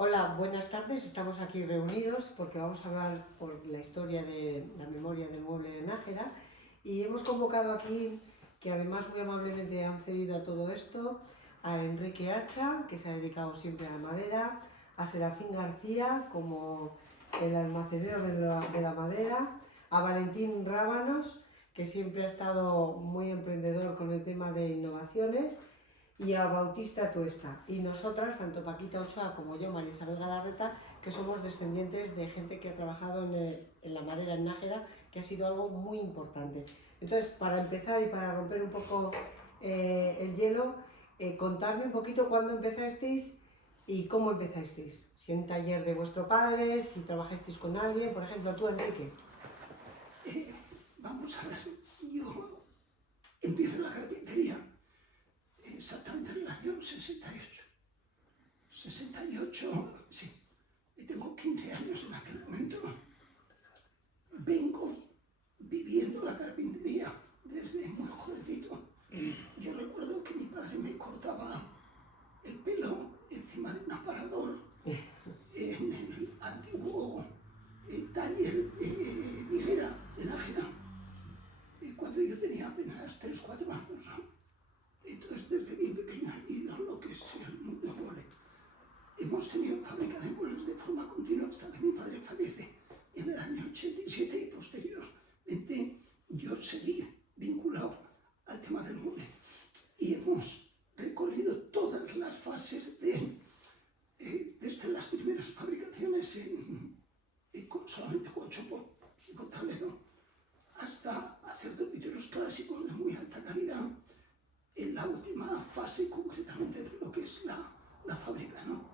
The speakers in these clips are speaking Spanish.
Hola, buenas tardes. Estamos aquí reunidos porque vamos a hablar por la historia de la memoria del mueble de Nájera y hemos convocado aquí, que además muy amablemente han cedido a todo esto, a Enrique Hacha, que se ha dedicado siempre a la madera, a Serafín García como el almacenero de la madera, a Valentín Rábanos, que siempre ha estado muy emprendedor con el tema de innovaciones, y a Bautista Tuesta. Y nosotras, tanto Paquita Ochoa como yo, María Isabel Galarreta, que somos descendientes de gente que ha trabajado en la madera en Nájera, que ha sido algo muy importante. Entonces, para empezar y para romper un poco el hielo, contarme un poquito cuándo empezasteis y cómo empezasteis. Si en un taller de vuestro padre, si trabajasteis con alguien, por ejemplo, tú, Enrique. Vamos a ver, yo empiezo la carpintería exactamente en el año 68. 68, sí, y tengo 15 años en aquel momento. Vengo viviendo la carpintería desde muy jovencito. Yo recuerdo que mi padre me cortaba el pelo encima de un aparador en el antiguo taller de Viguera de Nájera, cuando yo tenía apenas 3 o 4 años, ¿no? Entonces, desde bien pequeño he ido a lo que es el mundo del mueble. Hemos tenido fábrica de muebles de forma continua hasta que mi padre fallece en el año 87 y posteriormente yo seguí vinculado al tema del mueble. Y hemos recorrido todas las fases desde las primeras fabricaciones solamente con chopo y con tablero, hasta hacer dormitorios clásicos de muy alta calidad, en la última fase concretamente de lo que es la fábrica, ¿no?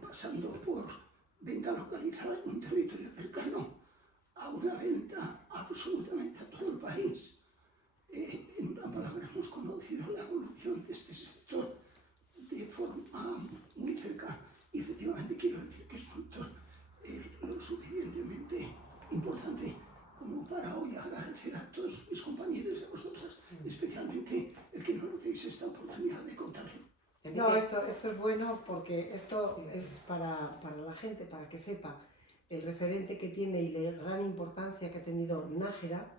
Pasando por venta localizada en un territorio cercano a una venta absolutamente a todo el país. En una palabra, hemos conocido la evolución de este sector de forma muy cercana y efectivamente quiero decir que es un sector lo suficientemente importante como para hoy agradecer a todos mis compañeros y a vosotras, especialmente el que nos deis esta oportunidad de contarle. No, esto es bueno porque esto es para la gente, para que sepa el referente que tiene y la gran importancia que ha tenido Nájera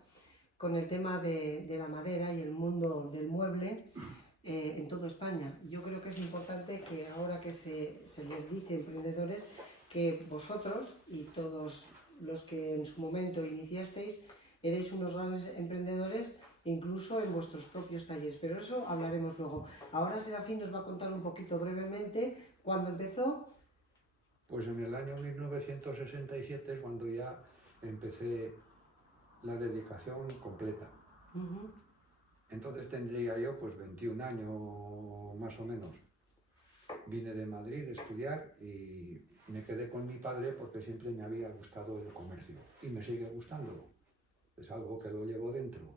con el tema de la madera y el mundo del mueble en toda España. Yo creo que es importante que ahora que se les dice emprendedores, que vosotros y todos los que en su momento iniciasteis erais unos grandes emprendedores incluso en vuestros propios talleres, pero eso hablaremos luego. Ahora Serafín nos va a contar un poquito brevemente cuándo empezó. Pues en el año 1967 es cuando ya empecé la dedicación completa. Entonces tendría yo pues 21 años más o menos. Vine de Madrid a estudiar y me quedé con mi padre porque siempre me había gustado el comercio y me sigue gustando. Es algo que lo llevo dentro.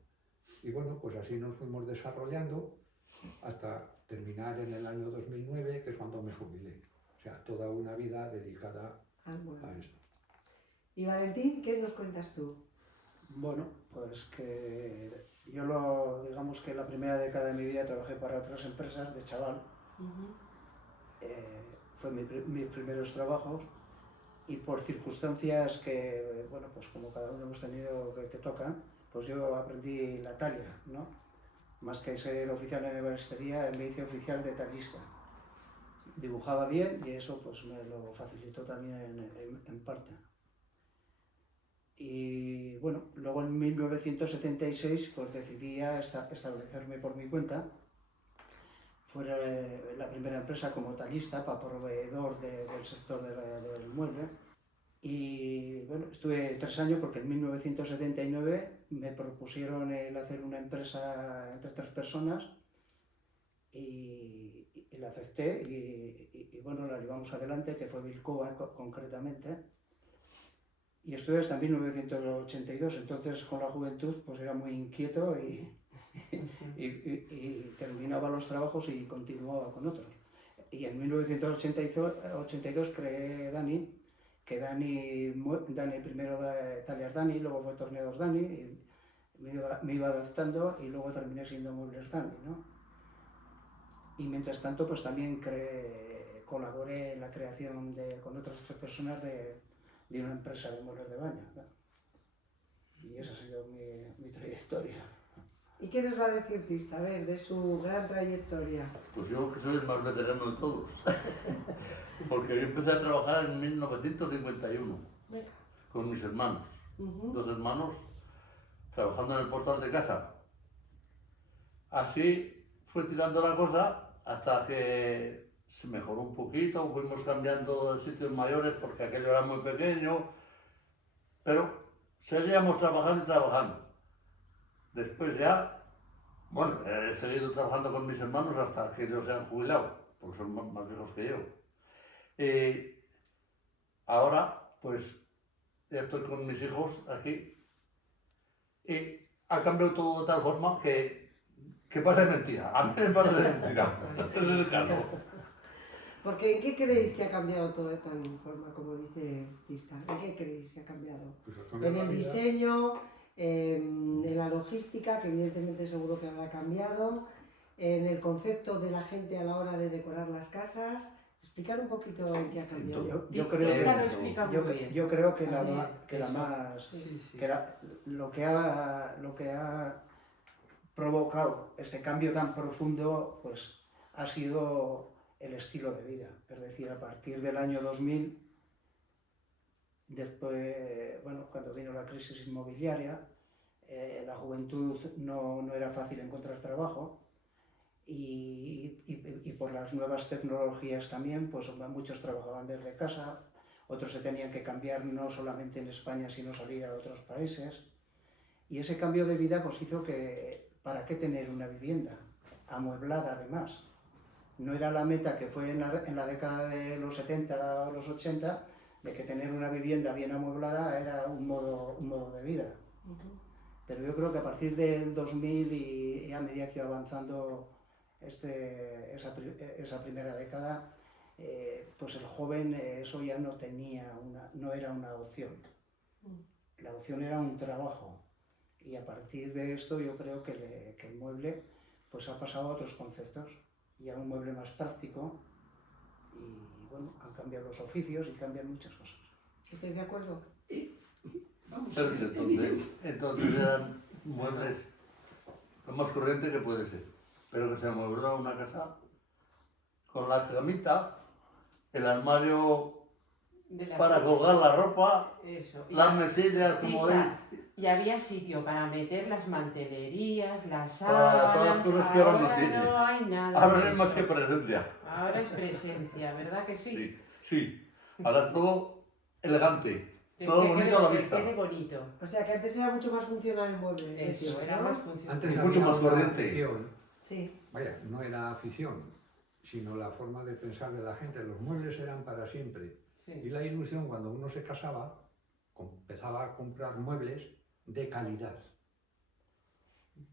Y bueno, pues así nos fuimos desarrollando hasta terminar en el año 2009, que es cuando me jubilé. O sea, toda una vida dedicada a esto. Y Valentín, ¿qué nos cuentas tú? Bueno, pues que yo digamos que la primera década de mi vida trabajé para otras empresas de chaval. Fue mis primeros trabajos y por circunstancias que, bueno, pues como cada uno hemos tenido que te toca, pues yo aprendí la talla, ¿no? Más que ser oficial en ebanistería, me hice oficial de tallista. Dibujaba bien y eso pues me lo facilitó también en parte. Y bueno, luego en 1976 pues decidí establecerme por mi cuenta. Fue la primera empresa como tallista para proveedor del sector del mueble. Y bueno, estuve 3 años porque en 1979 me propusieron el hacer una empresa entre 3 personas y la acepté y bueno, la llevamos adelante, que fue Bilcoa concretamente. Y estuve hasta 1982, entonces con la juventud pues era muy inquieto y terminaba los trabajos y continuaba con otros. Y en 1982 creé Dani, que Dani primero Tallas Dani, luego fue Torneados Dani, y me iba adaptando y luego terminé siendo Muebles Dani, ¿no? Y mientras tanto pues también colaboré en la creación con otras 3 personas de una empresa de muebles de baño, ¿no? Y esa ha sido mi trayectoria. ¿Y qué nos va a decir Tista, a ver, de su gran trayectoria? Pues yo que soy el más veterano de todos. Porque yo empecé a trabajar en 1951 con mis hermanos. Dos hermanos trabajando en el portal de casa. Así fue tirando la cosa hasta que se mejoró un poquito, fuimos cambiando de sitios mayores porque aquello era muy pequeño, pero seguíamos trabajando y trabajando. Después ya, bueno, he seguido trabajando con mis hermanos hasta que ellos se han jubilado, porque son más viejos que yo. Ahora, pues, ya estoy con mis hijos aquí y ha cambiado todo de tal forma que parece mentira. A mí me parece mentira. Ese es el caso. Porque ¿en qué creéis que ha cambiado todo de tal forma, como dice Tista? ¿En qué creéis que ha cambiado? Pues ha cambiado En la el vida. diseño, en la logística, que evidentemente seguro que habrá cambiado, en el concepto de la gente a la hora de decorar las casas. Explicar un poquito en qué ha cambiado. Yo creo Tista lo que, explica muy bien. yo creo que la, Sí, que la eso. más... Sí, sí. Que lo que ha provocado este cambio tan profundo, pues ha sido el estilo de vida. Es decir, a partir del año 2000, después, bueno, cuando vino la crisis inmobiliaria, la juventud no era fácil encontrar trabajo y por las nuevas tecnologías también, pues muchos trabajaban desde casa, otros se tenían que cambiar no solamente en España, sino salir a otros países. Y ese cambio de vida pues hizo que, ¿para qué tener una vivienda? Amueblada además. No era la meta que fue en la década de los 70 o los 80, de que tener una vivienda bien amueblada era un modo de vida. Pero yo creo que a partir del 2000 y a medida que iba avanzando esa primera década, pues el joven eso ya no era una opción. La opción era un trabajo. Y a partir de esto yo creo que el mueble pues ha pasado a otros conceptos y a un mueble más práctico y bueno, han cambiado los oficios y cambian muchas cosas. ¿Estáis de acuerdo? Vamos a Pero ver, entonces eran muebles lo más corriente que puede ser. Pero que se amueblara una casa con la camita, el armario De las para cosas. colgar la ropa, Eso. las mesillas, como Tista, veis. y había sitio para meter las mantelerías, las Para todas las sábanas. cosas que ahora no tiene. No hay nada. Ahora de no hay más eso. que presencia. Ahora es presencia, ¿verdad que sí? Sí, sí. Ahora todo elegante, Que todo quede- bonito a la que vista. quede bonito. O sea, que antes era mucho más funcional el mueble. Eso, decís, era ¿no? más funcional. Antes Y había mucho más una corriente. afición. Sí. Vaya, no era afición, sino la forma de pensar de la gente. Los muebles eran para siempre. Y Sí. la ilusión, cuando uno se casaba, empezaba a comprar muebles de calidad.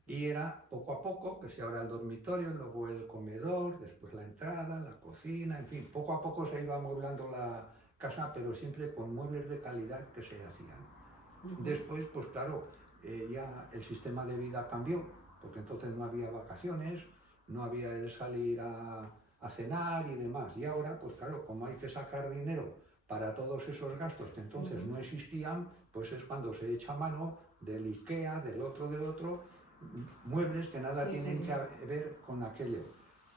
Y era poco a poco, que si ahora el dormitorio, luego el comedor, después la entrada, la cocina, en fin, poco a poco se iba amueblando la casa, pero siempre con muebles de calidad que se hacían. Después, pues claro, ya el sistema de vida cambió, porque entonces no había vacaciones, no había el salir a cenar y demás. Y ahora, pues claro, como hay que sacar dinero para todos esos gastos que entonces no existían, pues es cuando se echa mano del IKEA, del otro, muebles que nada Sí, tienen sí, sí. que ver con aquello.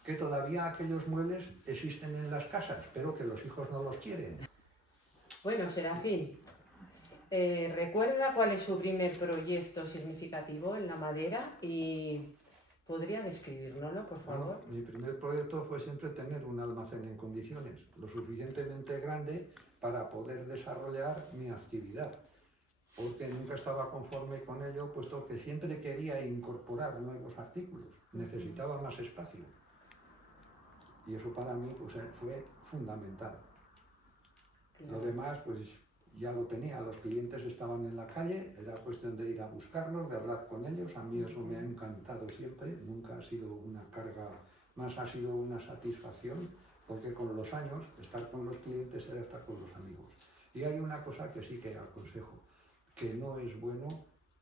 Que todavía aquellos muebles existen en las casas, pero que los hijos no los quieren. Bueno, Serafín, ¿recuerda cuál es su primer proyecto significativo en la madera? Y podría describírnoslo, por favor. Bueno, mi primer proyecto fue siempre tener un almacén en condiciones lo suficientemente grande para poder desarrollar mi actividad, porque nunca estaba conforme con ello, puesto que siempre quería incorporar nuevos artículos, necesitaba más espacio. Y eso para mí pues, fue fundamental. Lo demás, pues ya lo tenía, los clientes estaban en la calle, era cuestión de ir a buscarlos, de hablar con ellos. A mí eso me ha encantado siempre, nunca ha sido una carga, más ha sido una satisfacción, porque con los años estar con los clientes era estar con los amigos. Y hay una cosa que sí que aconsejo, que no es bueno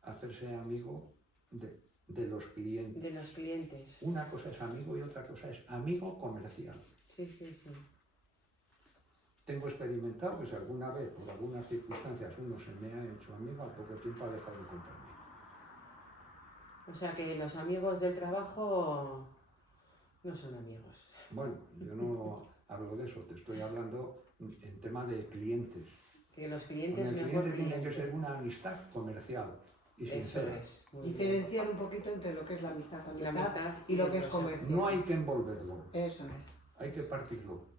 hacerse amigo de los clientes. De los clientes. Una cosa es amigo y otra cosa es amigo comercial. Sí, sí, sí. tengo experimentado que si alguna vez, por algunas circunstancias, uno se me ha hecho amigo, al poco tiempo ha dejado de contarme. O sea que los amigos del trabajo no son amigos. Bueno, yo no hablo de eso, te estoy hablando en tema de clientes. Que los Con clientes el mejor cliente tiene que cliente. ser una amistad comercial y Eso sincera. es. Muy bien. Diferenciar un poquito entre lo que es la amistad, La amistad y lo que es el comercio. No hay que envolverlo, Eso es. hay que partirlo.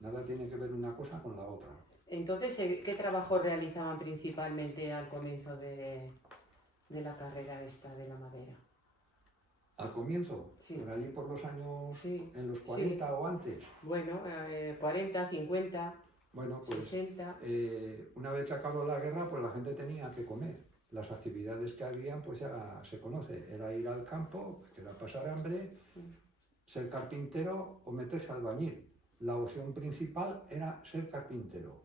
Nada tiene que ver una cosa con la otra. Entonces, ¿qué trabajo realizaban principalmente al comienzo de la carrera esta de la madera? Al comienzo, Sí. por allí por los años, Sí, en los 40 o antes, bueno, 40, 50, bueno, pues 60. una vez acabó la guerra, pues la gente tenía que comer. Las actividades que habían, pues ya se conoce. Era ir al campo, que era pasar hambre, ser carpintero o meterse al albañil. La opción principal era ser carpintero,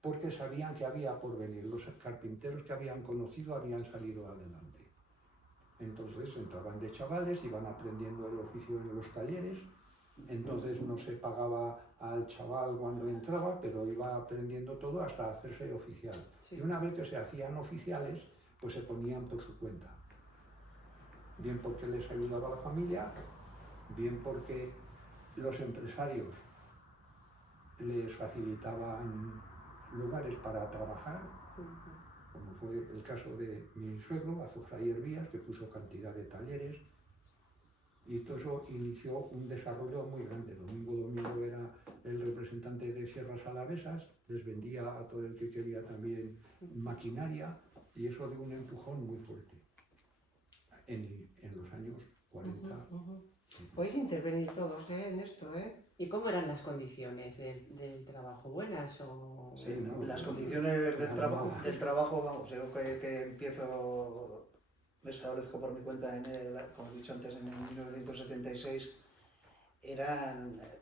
porque sabían que había por venir. Los carpinteros que habían conocido habían salido adelante. Entonces entraban de chavales, iban aprendiendo el oficio en los talleres. Entonces no se pagaba al chaval cuando entraba, pero iba aprendiendo todo hasta hacerse oficial. Sí. Y una vez que se hacían oficiales, pues se ponían por su cuenta. Bien porque les ayudaba a la familia, bien porque los empresarios les facilitaban lugares para trabajar, como fue el caso de mi suegro, Azufra y Hervías, que puso cantidad de talleres. Y todo eso inició un desarrollo muy grande. Domingo era el representante de Sierras Alavesas, les vendía a todo el que quería también maquinaria, y eso dio un empujón muy fuerte en los años 40. Podéis intervenir todos en esto, ¿Y cómo eran las condiciones del trabajo? ¿Buenas o...? Sí, no, las no, condiciones del nada. trabajo, vamos, yo que empiezo, me establezco por mi cuenta, como he dicho antes, en el 1976,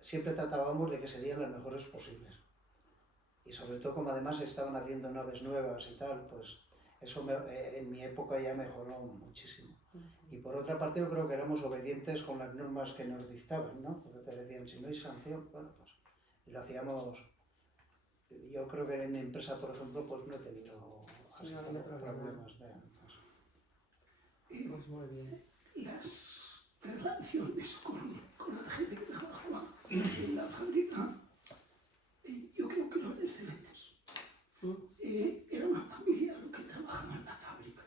siempre tratábamos de que serían las mejores posibles. Y sobre todo, como además estaban haciendo naves nuevas y tal, pues eso en mi época ya mejoró muchísimo. Y por otra parte, yo creo que éramos obedientes con las normas que nos dictaban, ¿no? Porque te decían, si no hay sanción, bueno, pues y lo hacíamos. Yo creo que en mi empresa, por ejemplo, pues no he tenido así No ha habido problemas de... Pues muy bien. Las relaciones con la gente que trabajaba en la fábrica, yo creo que eran excelentes. Era una familia lo que trabajaba en la fábrica.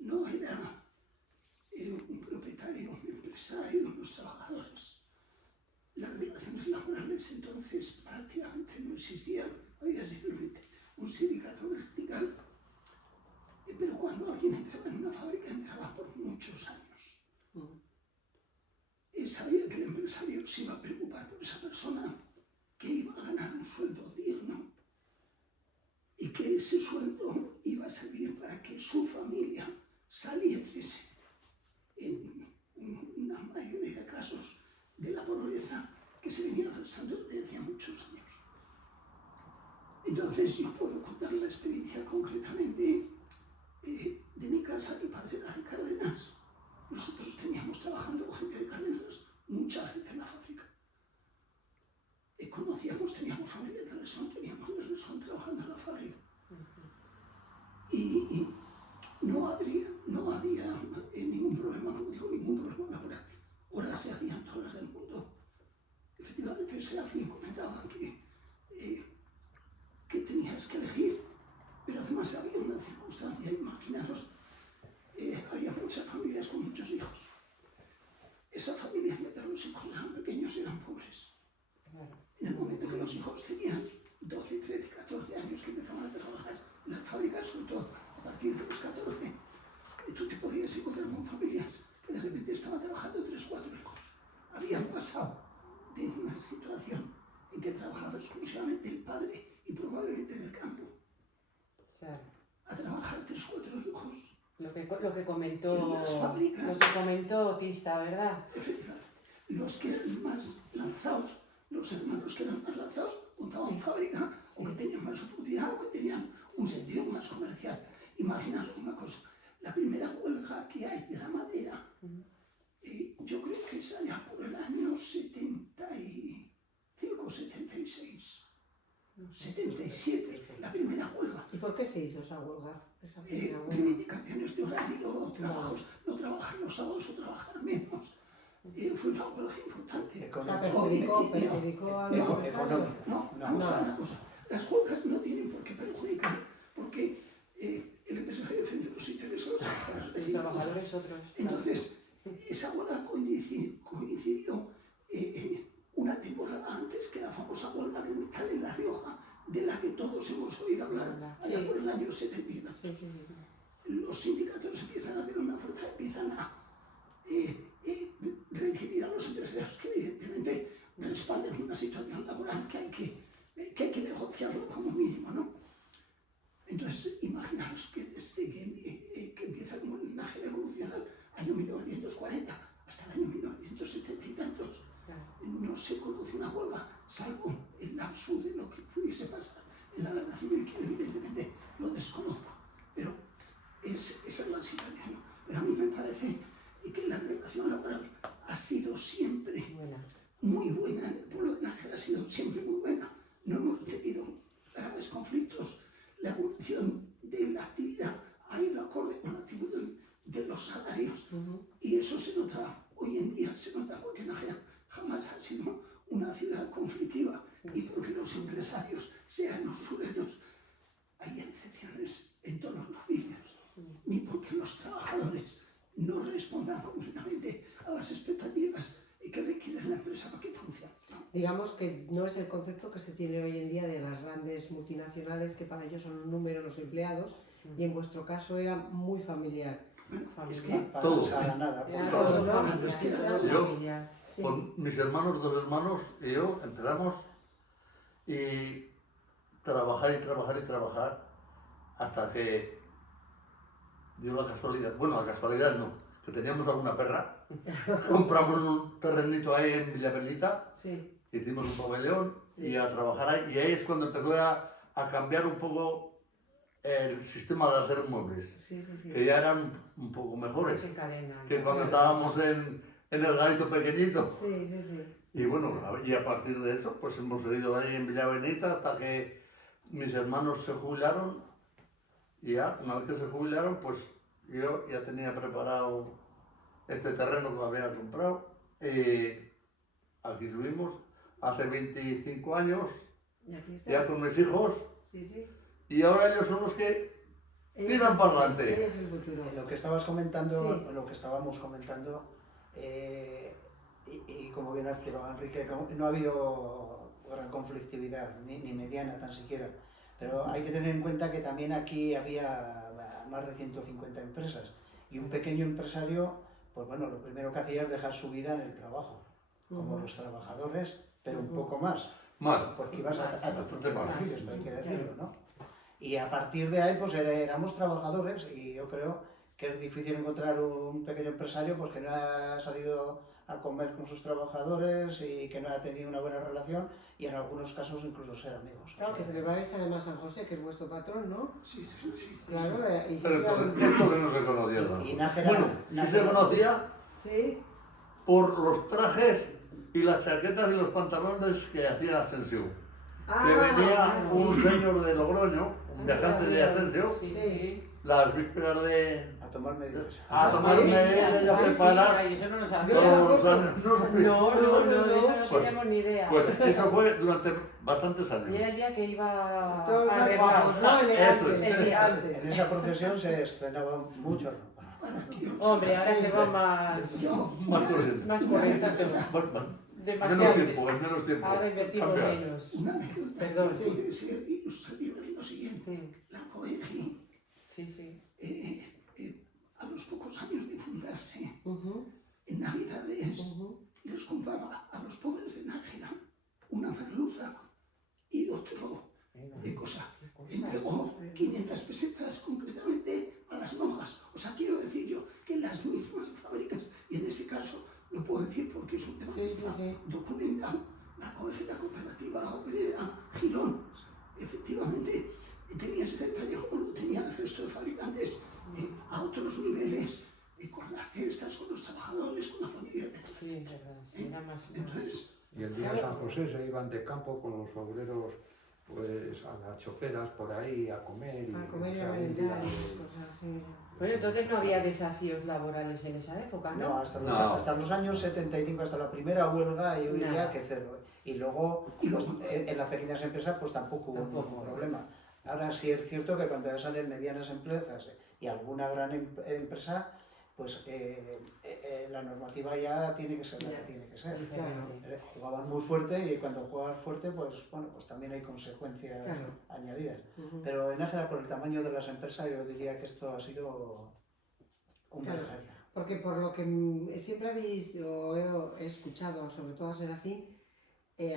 No era un propietario, un empresario, unos trabajadores. Las relaciones laborales entonces prácticamente no existían. Había simplemente un sindicato vertical. Pero cuando alguien entraba en una fábrica, entraba por muchos años. Y sabía que el empresario se iba a preocupar por esa persona, que iba a ganar un sueldo digno y que ese sueldo iba a servir para que su familia saliese en una mayoría de casos de la pobreza que se venía arrastrando desde hacía muchos años. Entonces yo puedo contar la experiencia concretamente de mi casa. Mi padre era de Cárdenas. Nosotros teníamos trabajando gente de Cárdenas, mucha gente en la fábrica. Teníamos familia de Lesón, teníamos de Lesón trabajando en la fábrica. Y no había ningún problema, no digo ningún problema laboral. Horas se hacían todas las del mundo. Efectivamente, Serafín comentaba que tenías que elegir, pero además había una circunstancia, imaginaros, había muchas familias con muchos hijos. Esas familias, mientras los hijos eran pequeños, eran pobres. En el momento que los hijos tenían 12, 13, 14 años, que empezaban a trabajar en las fábricas, sobre todo a partir de los 14, tú te podías encontrar con familias que de repente estaban trabajando 3, 4 hijos. Habían pasado de una situación en que trabajaba exclusivamente el padre y probablemente en el campo, Claro. a trabajar 3, 4 hijos. Lo que comentó, En las fábricas. lo que comentó Tista, ¿verdad? Efectivamente, los que eran más lanzados, los hermanos que eran más lanzados, montaban fábrica, o que tenían más oportunidad, o que tenían un sentido más comercial. Imaginaos una cosa, la primera huelga que hay de la madera, yo creo que es allá por el año 75, 76. 77, la primera huelga. ¿Y por qué se hizo esa huelga? Esa primera huelga. Reivindicaciones de horario, trabajos, no trabajar los sábados o trabajar menos. Fue una huelga importante. O sea, Económico. perjudicó a los No, empresarios. No, No, vamos no. a una cosa. Las huelgas no tienen por qué perjudicar, porque el empresario defiende los intereses de los trabajadores. Los trabajadores otros. Entonces, esa huelga coincidió una temporada antes que la famosa huelga del metal en La Rioja, de la que todos hemos oído hablar allá Sí. por el año 72. Sí, sí, sí. Los sindicatos empiezan a tener una fuerza, empiezan a requerir a los empresarios que evidentemente respalden una situación laboral que hay que negociarlo como mínimo, ¿no? Entonces, imaginaros que desde que empieza el modelaje evolucional, año 1940 hasta el año 1970 y tantos, no se conoce una huelga, salvo el lapso de lo que pudiese pasar en la guerra civil, que evidentemente lo desconozco. Pero esa es la situación. Pero a mí me parece que la relación laboral ha sido siempre Buena. muy buena, en el pueblo de Nájera ha sido siempre muy buena. No hemos tenido graves conflictos. La evolución de la actividad ha ido acorde con la actividad de los salarios. Y eso se nota, hoy en día se nota, porque Nájera jamás ha sido una ciudad conflictiva y porque los empresarios sean usureros. Hay excepciones en todos los oficios, ni porque los trabajadores no respondan completamente a las expectativas que requiere la empresa para que funcione. Digamos que no es el concepto que se tiene hoy en día de las grandes multinacionales, que para ellos son un número los empleados, y en vuestro caso era muy familiar. Bueno, es que Familiar. Todo. Para nada. Era todo, todo ¿no? familiar, Es que todo yo- familiar. Sí. Con mis hermanos, 2 hermanos y yo empezamos y trabajar y trabajar y trabajar hasta que dio la casualidad. Bueno, la casualidad no, que teníamos alguna perra. Compramos un terrenito ahí en Villa Benita, Sí. hicimos un pabellón Sí. y a trabajar ahí. Y ahí es cuando empezó a cambiar un poco el sistema de hacer muebles, Sí, sí, sí. que ya eran un poco mejores Se encadenan. que cuando estábamos en el garito pequeñito. Sí, sí, sí. Y bueno, y a partir de eso, pues hemos seguido ahí en Villa Benita hasta que mis hermanos se jubilaron. Y ya, una vez que se jubilaron, pues yo ya tenía preparado este terreno que había comprado. Y aquí subimos hace 25 años, Y aquí está. ya con mis hijos. Sí, sí. Y ahora ellos son los que tiran para adelante. Ella es el futuro. Lo que estabas comentando, Sí. lo que estábamos comentando, y como bien ha explicado Enrique, no ha habido gran conflictividad, ni mediana tan siquiera. Pero hay que tener en cuenta que también aquí había más de 150 empresas y un pequeño empresario, pues bueno, lo primero que hacía es dejar su vida en el trabajo, como Ujú. los trabajadores, pero un Ujú. poco más, Más. porque ibas a Bastante más. beneficios, hay que decirlo, ¿no? Y a partir de ahí, pues éramos trabajadores y yo creo que es difícil encontrar un pequeño empresario pues, que no ha salido a comer con sus trabajadores y que no ha tenido una buena relación y en algunos casos incluso ser amigos. Claro, que celebrabais además San José, que es vuestro patrón, ¿no? Sí, sí, sí. Claro, y Pero entonces no se conocía tanto. Y Nájera- Bueno, sí se Nájera- conocía Sí. por los trajes y las chaquetas y los pantalones que hacía Asensio. Que venía sí. un señor de Logroño, un viajante de Asensio, Sí, Sí. sí. las vísperas de... A tomar medidas. a Sí, tomarme sí, y a Sí, preparar ay, eso no lo sabía. todos los años. No sabía. No, de eso no Pues- teníamos ni idea. Pues eso fue durante bastantes Y era años. el día que iba Todos a más arreglar. guapos, ¿no? Eso es. Elegantes. En esa procesión se estrenaba mucho ropa. Hombre, ahora se va más, Yo, Más corriente. más correctito. Menos Demasiado. tiempo, en menos tiempo. Ahora invertimos Cambia. menos. una anécdota Perdón, que sí. puede ser ilustrativa es lo siguiente. Mm, La COEGI, Sí, sí. a los pocos años de fundarse, Ujú, en Navidades, ujú. les compraba a los pobres de Nájera una merluza y otro de cosa. Entregó 500 pesetas concretamente a las monjas. O sea, quiero decir yo que las mismas fábricas, y en este caso lo puedo decir porque es un tema que Sí, sí, está sí. documentado, la cooperativa obrera Girón, efectivamente, tenía ese detalle como lo tenían el resto de fabricantes a otros niveles, con las fiestas, con los trabajadores, con la familia, etc. Sí, es verdad. Sí, era más. Entonces, Y el día de San José se iban de campo con los obreros pues a las choperas por ahí a comer. Para comer y o sea, a un merendar día y de- cosas así. Bueno, entonces no había desafíos laborales en esa época, ¿no? No, hasta No. hasta los años 75, hasta la primera huelga, yo diría Nada. que cero. Y luego, en las pequeñas empresas, pues tampoco hubo Tampoco. ningún problema. Ahora sí es cierto que cuando ya salen medianas empresas y alguna gran empresa, pues la normativa ya tiene que ser la que tiene que ser. Diferente. Jugaban muy fuerte y cuando juegas fuerte, pues bueno, pues también hay consecuencias Claro. añadidas. Ujú. Pero en Nájera, por el tamaño de las empresas, yo diría que esto ha sido un Claro. margen. Porque por lo que siempre habéis o he escuchado, sobre todo a Serafín,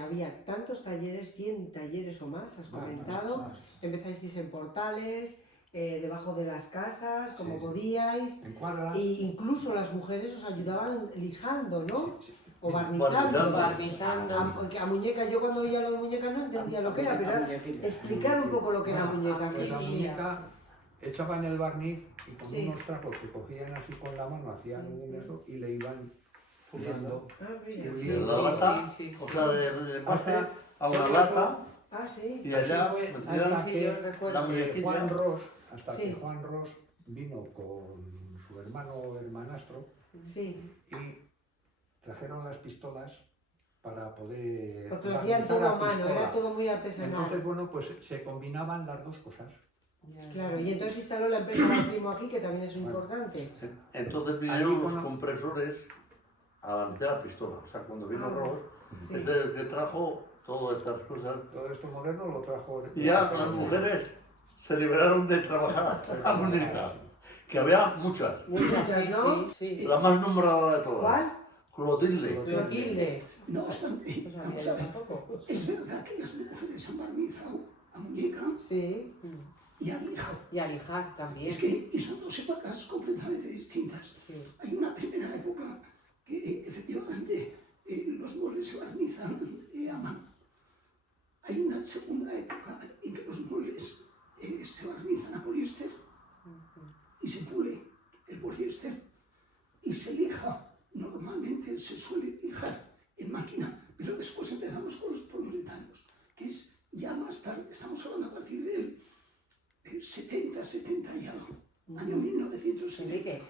había tantos talleres, 100 talleres o más, has comentado. Más. Empezasteis en portales, debajo de las casas, como Sí, sí. podíais. En cuadras. E incluso las mujeres os ayudaban lijando, ¿no? Sí, sí. O Barnizando. barnizando. Barnizando. A muñeca, yo cuando veía lo de muñeca no entendía lo que era, pero era explicar un poco lo que era Bueno, muñeca. Esa que- muñeca echaban el barniz y con Sí. unos trapos que cogían así con la mano, hacían un eso y le iban Puliendo. puliendo. Ah, mira. Sí, De la lata, sí, sí. o sea, de empaste Hasta- a una todo lata Ah, sí. y allá Así fue metían hasta Sí, que yo recuerdo. la muñequita. Juan Ros, hasta Sí. que Juan Ros vino con su hermano o hermanastro Sí. y trajeron las pistolas para poder Porque lo hacían barnizar todo la a mano, pistola. era todo muy artesanal. Entonces, bueno, pues se combinaban las dos cosas. Ya. Claro, y entonces instaló la empresa Primo aquí, que también es muy Bueno. importante. Entonces Allí vinieron los con- compresores a lanzar la pistola. O sea, cuando vino Ah, Ross, Sí. es el que trajo todas estas cosas. Todo esto moderno lo trajo. Y ya las mujeres se liberaron de trabajar a muñeca, que había muchas. Muchas, sí, ¿no? sí, sí. La más nombrada de todas. ¿Cuál? Clotilde. Clotilde. No obstante, Pues a mí vamos yo a ver, tampoco. es verdad que las mujeres han barnizado a muñeca Sí. y han lijado. Y a lijar también. Es que y son dos épocas completamente distintas. Sí. Hay una primera época que efectivamente los muebles se barnizan a mano. Hay una segunda época en que los muebles se barnizan a poliéster y se pule el poliéster y se lija. Normalmente se suele lijar en máquina, pero después empezamos con los poliuretanos, que es ya más tarde, estamos hablando a partir del 70 y algo, año 1970.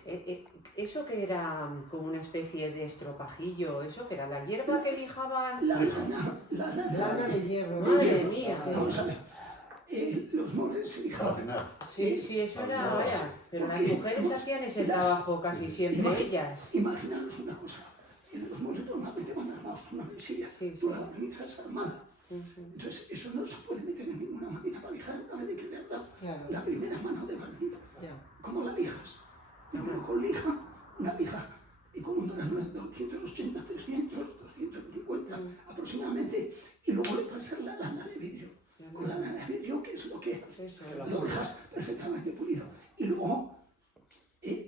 Enrique, eso que era como una especie de estropajillo, eso que era la hierba que lijaban. La lana Lana de hierro. Madre mía. Vamos a ver, los muebles se Al lijaban. final. Sí, sí, eso era. Vaya. Pero las Porque mujeres hemos- hacían ese las- trabajo casi siempre ellas. Imaginaros una cosa, los muebles normalmente van armados con una mesilla, Sí, tú sí. la barnizas armada. Entonces, eso no se puede meter en ninguna máquina para lijar una vez que le has dado Claro, la primera mano de barniz. ya. ¿Cómo la lijas? Primero con lija, una lija y con un grano de 280, 300, 250 aproximadamente, y luego le pasas la lana de vidrio. Con la lana de vidrio, ¿qué es lo que hace? Eso, Lo dejas perfectamente pulido. Y luego,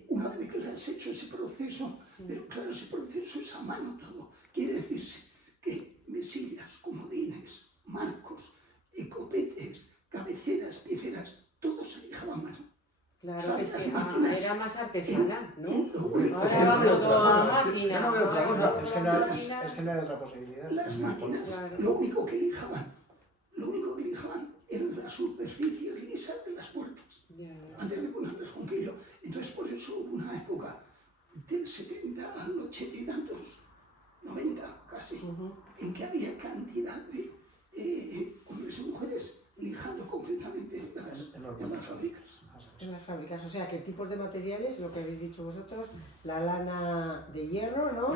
una vez que le has hecho ese proceso, pero claro, ese proceso es a mano todo. Quiere decirse que mesillas, comodines, marcos, copetes, cabeceras, pieceras, todo se lijaba a mano. Claro que Las sí, máquinas- era más artesanal, ¿no? Lo único Ahora que- va todo a Yo máquina. no veo otra cosa. Es que no hay otra posibilidad. Las máquinas, Claro. lo único que lijaban eran las superficies lisas de las puertas, Ya, ya. antes de ponerles jonquillo. Entonces, por eso hubo una época del 70 al 80 y tantos, 90 casi, en que había cantidad de hombres y mujeres lijando completamente en las fábricas. En las fábricas, o sea, ¿qué tipos de materiales? Lo que habéis dicho vosotros, la lana de hierro, ¿no?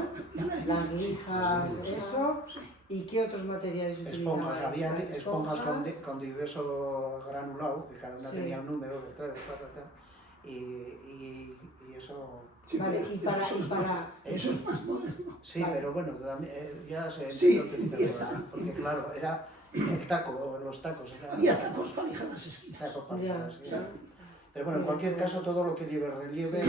Las lijas, eso. ¿Y qué otros materiales utilizaban? Esponjas, había Las esponjas con diverso granulado, que cada una Sí. tenía un número detrás, y eso... Sí, Vale, pero- y pero para... eso Y es para más- eso es más moderno. Sí, Vale. pero bueno, también, ya se Sí, utiliza empieza. ahora, porque claro, era el taco, los tacos. Había tacos para lijar las esquinas. Tacos para Ya. las esquinas. Pero bueno, en cualquier caso, todo lo que lleve relieve,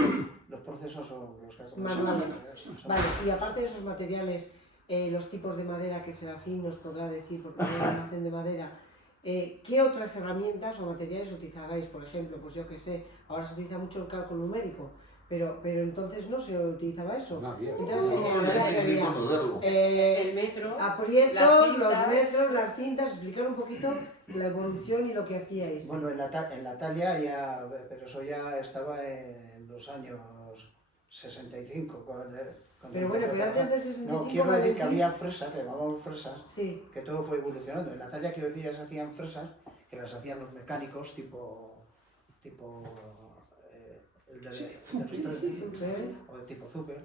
los procesos son los que Manuales. son- Vale, y aparte de esos materiales, los tipos de madera que Serafín nos podrá decir, porque no hay almacén de madera, ¿qué otras herramientas o materiales utilizabais? Por ejemplo, pues yo que sé, ahora se utiliza mucho el cálculo numérico, pero entonces no se utilizaba eso. No había. Entonces No, había conocerlo. El metro, aprietos, las los cintas. metros, las cintas, explicar un poquito la evolución y lo que hacíais. Bueno, en la talla ya, pero eso ya estaba en los años 65. Pero bueno, pero antes del 65... No, quiero decir que Valentín, había fresas, que llamaban fresas, Sí, que todo fue evolucionando. En la talla, quiero decir, ya se hacían fresas, que las hacían los mecánicos, tipo el del Zucker. o el tipo Zucker.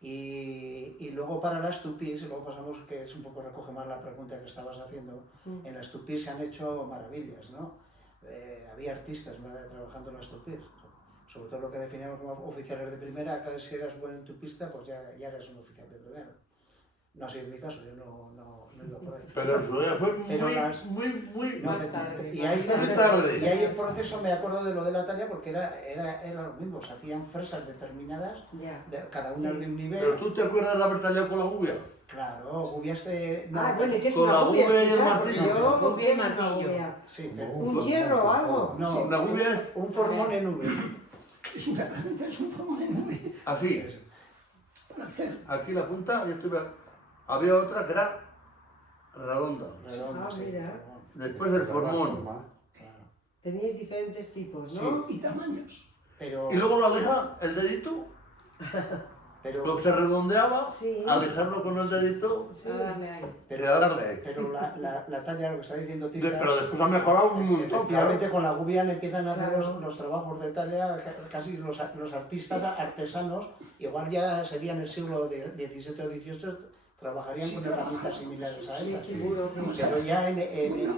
Y luego para las tupís, luego pasamos, que es un poco recoge más la pregunta que estabas haciendo, en las tupís se han hecho maravillas, ¿no? Había artistas trabajando en las tupís, sobre todo lo que definíamos como oficiales de primera, claro, si eras buen tupista, pues ya eras un oficial de primera. No ha sido mi caso, yo no iba por ahí. Pero en su día fue Pero muy No, Más tarde. y ahí tarde. el proceso, me acuerdo de lo de la talla, porque era lo mismo, se hacían fresas determinadas, ya. cada una de un nivel. Pero tú te acuerdas de haber tallado con la gubia. Claro, gubias de... no, Ah, bueno, ¿y qué es con una la gubia? gubia y el Explicar, martillo. yo, Gubia y ¿qué es una martillo. gubia? sí, ¿Un hierro o algo? no, Sí, una gubia es un formón en V. Realmente es un formón enorme así. para hacer. Aquí la punta, yo estuve... Había otra que era redonda. Redondo, Ah, sí, mira. formón, Después el formón. claro. Teníais diferentes tipos, ¿no? Y tamaños. Pero, Y luego la lija, el dedito, lo que se redondeaba, Sí. alejarlo con el dedito A darle ahí. y darle ahí. pero la talla, lo que está diciendo Tista, Pero después ha mejorado un montón. efectivamente con la gubia empiezan a hacer Claro. los trabajos de talla, casi los artistas artesanos, igual ya serían el siglo XVII o XVIII, trabajarían Sí, con herramientas similares a Sí, estas. sí, seguro. Pero ya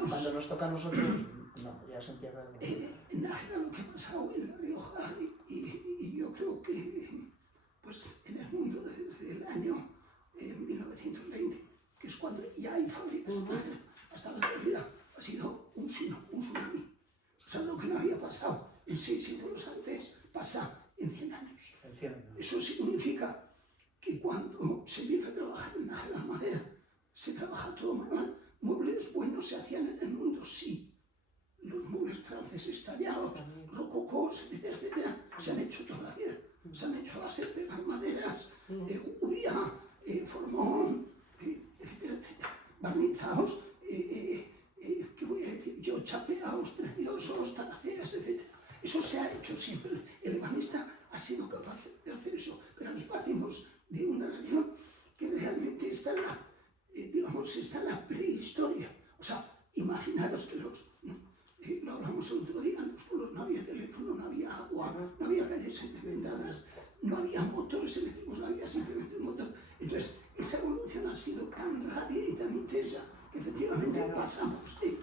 cuando nos toca a nosotros, no, ya se empieza. En Nájera lo que ha pasado en La Rioja, y yo creo que pues, en el mundo desde el año 1920, que es cuando ya hay fábricas en Nájera, hasta la actualidad, ha sido un tsunami. O sea, lo que no había pasado en 6 siglos antes, pasa en 100 años. Eso significa que cuando se empieza a trabajar en Nájera la madera, se trabaja todo manual. Muebles buenos se hacían en el mundo, sí. Los muebles franceses tallados, rococós, etcétera, etcétera, se han hecho toda la vida. Se han hecho a base de pegar maderas, gubia, formón, etcétera, etcétera. Barnizados, ¿qué voy a decir yo? Chapeados, preciosos, taraceas, etcétera. Eso se ha hecho siempre. El ebanista ha sido capaz de hacer eso. Pero aquí partimos de una región que realmente está en la, está en la prehistoria. O sea, imaginaros que lo hablamos el otro día, en los pueblos no había teléfono, no había agua, no había calles envenenadas, no había motores eléctricos, no había simplemente un motor. Entonces, esa evolución ha sido tan rápida y tan intensa que efectivamente pasamos de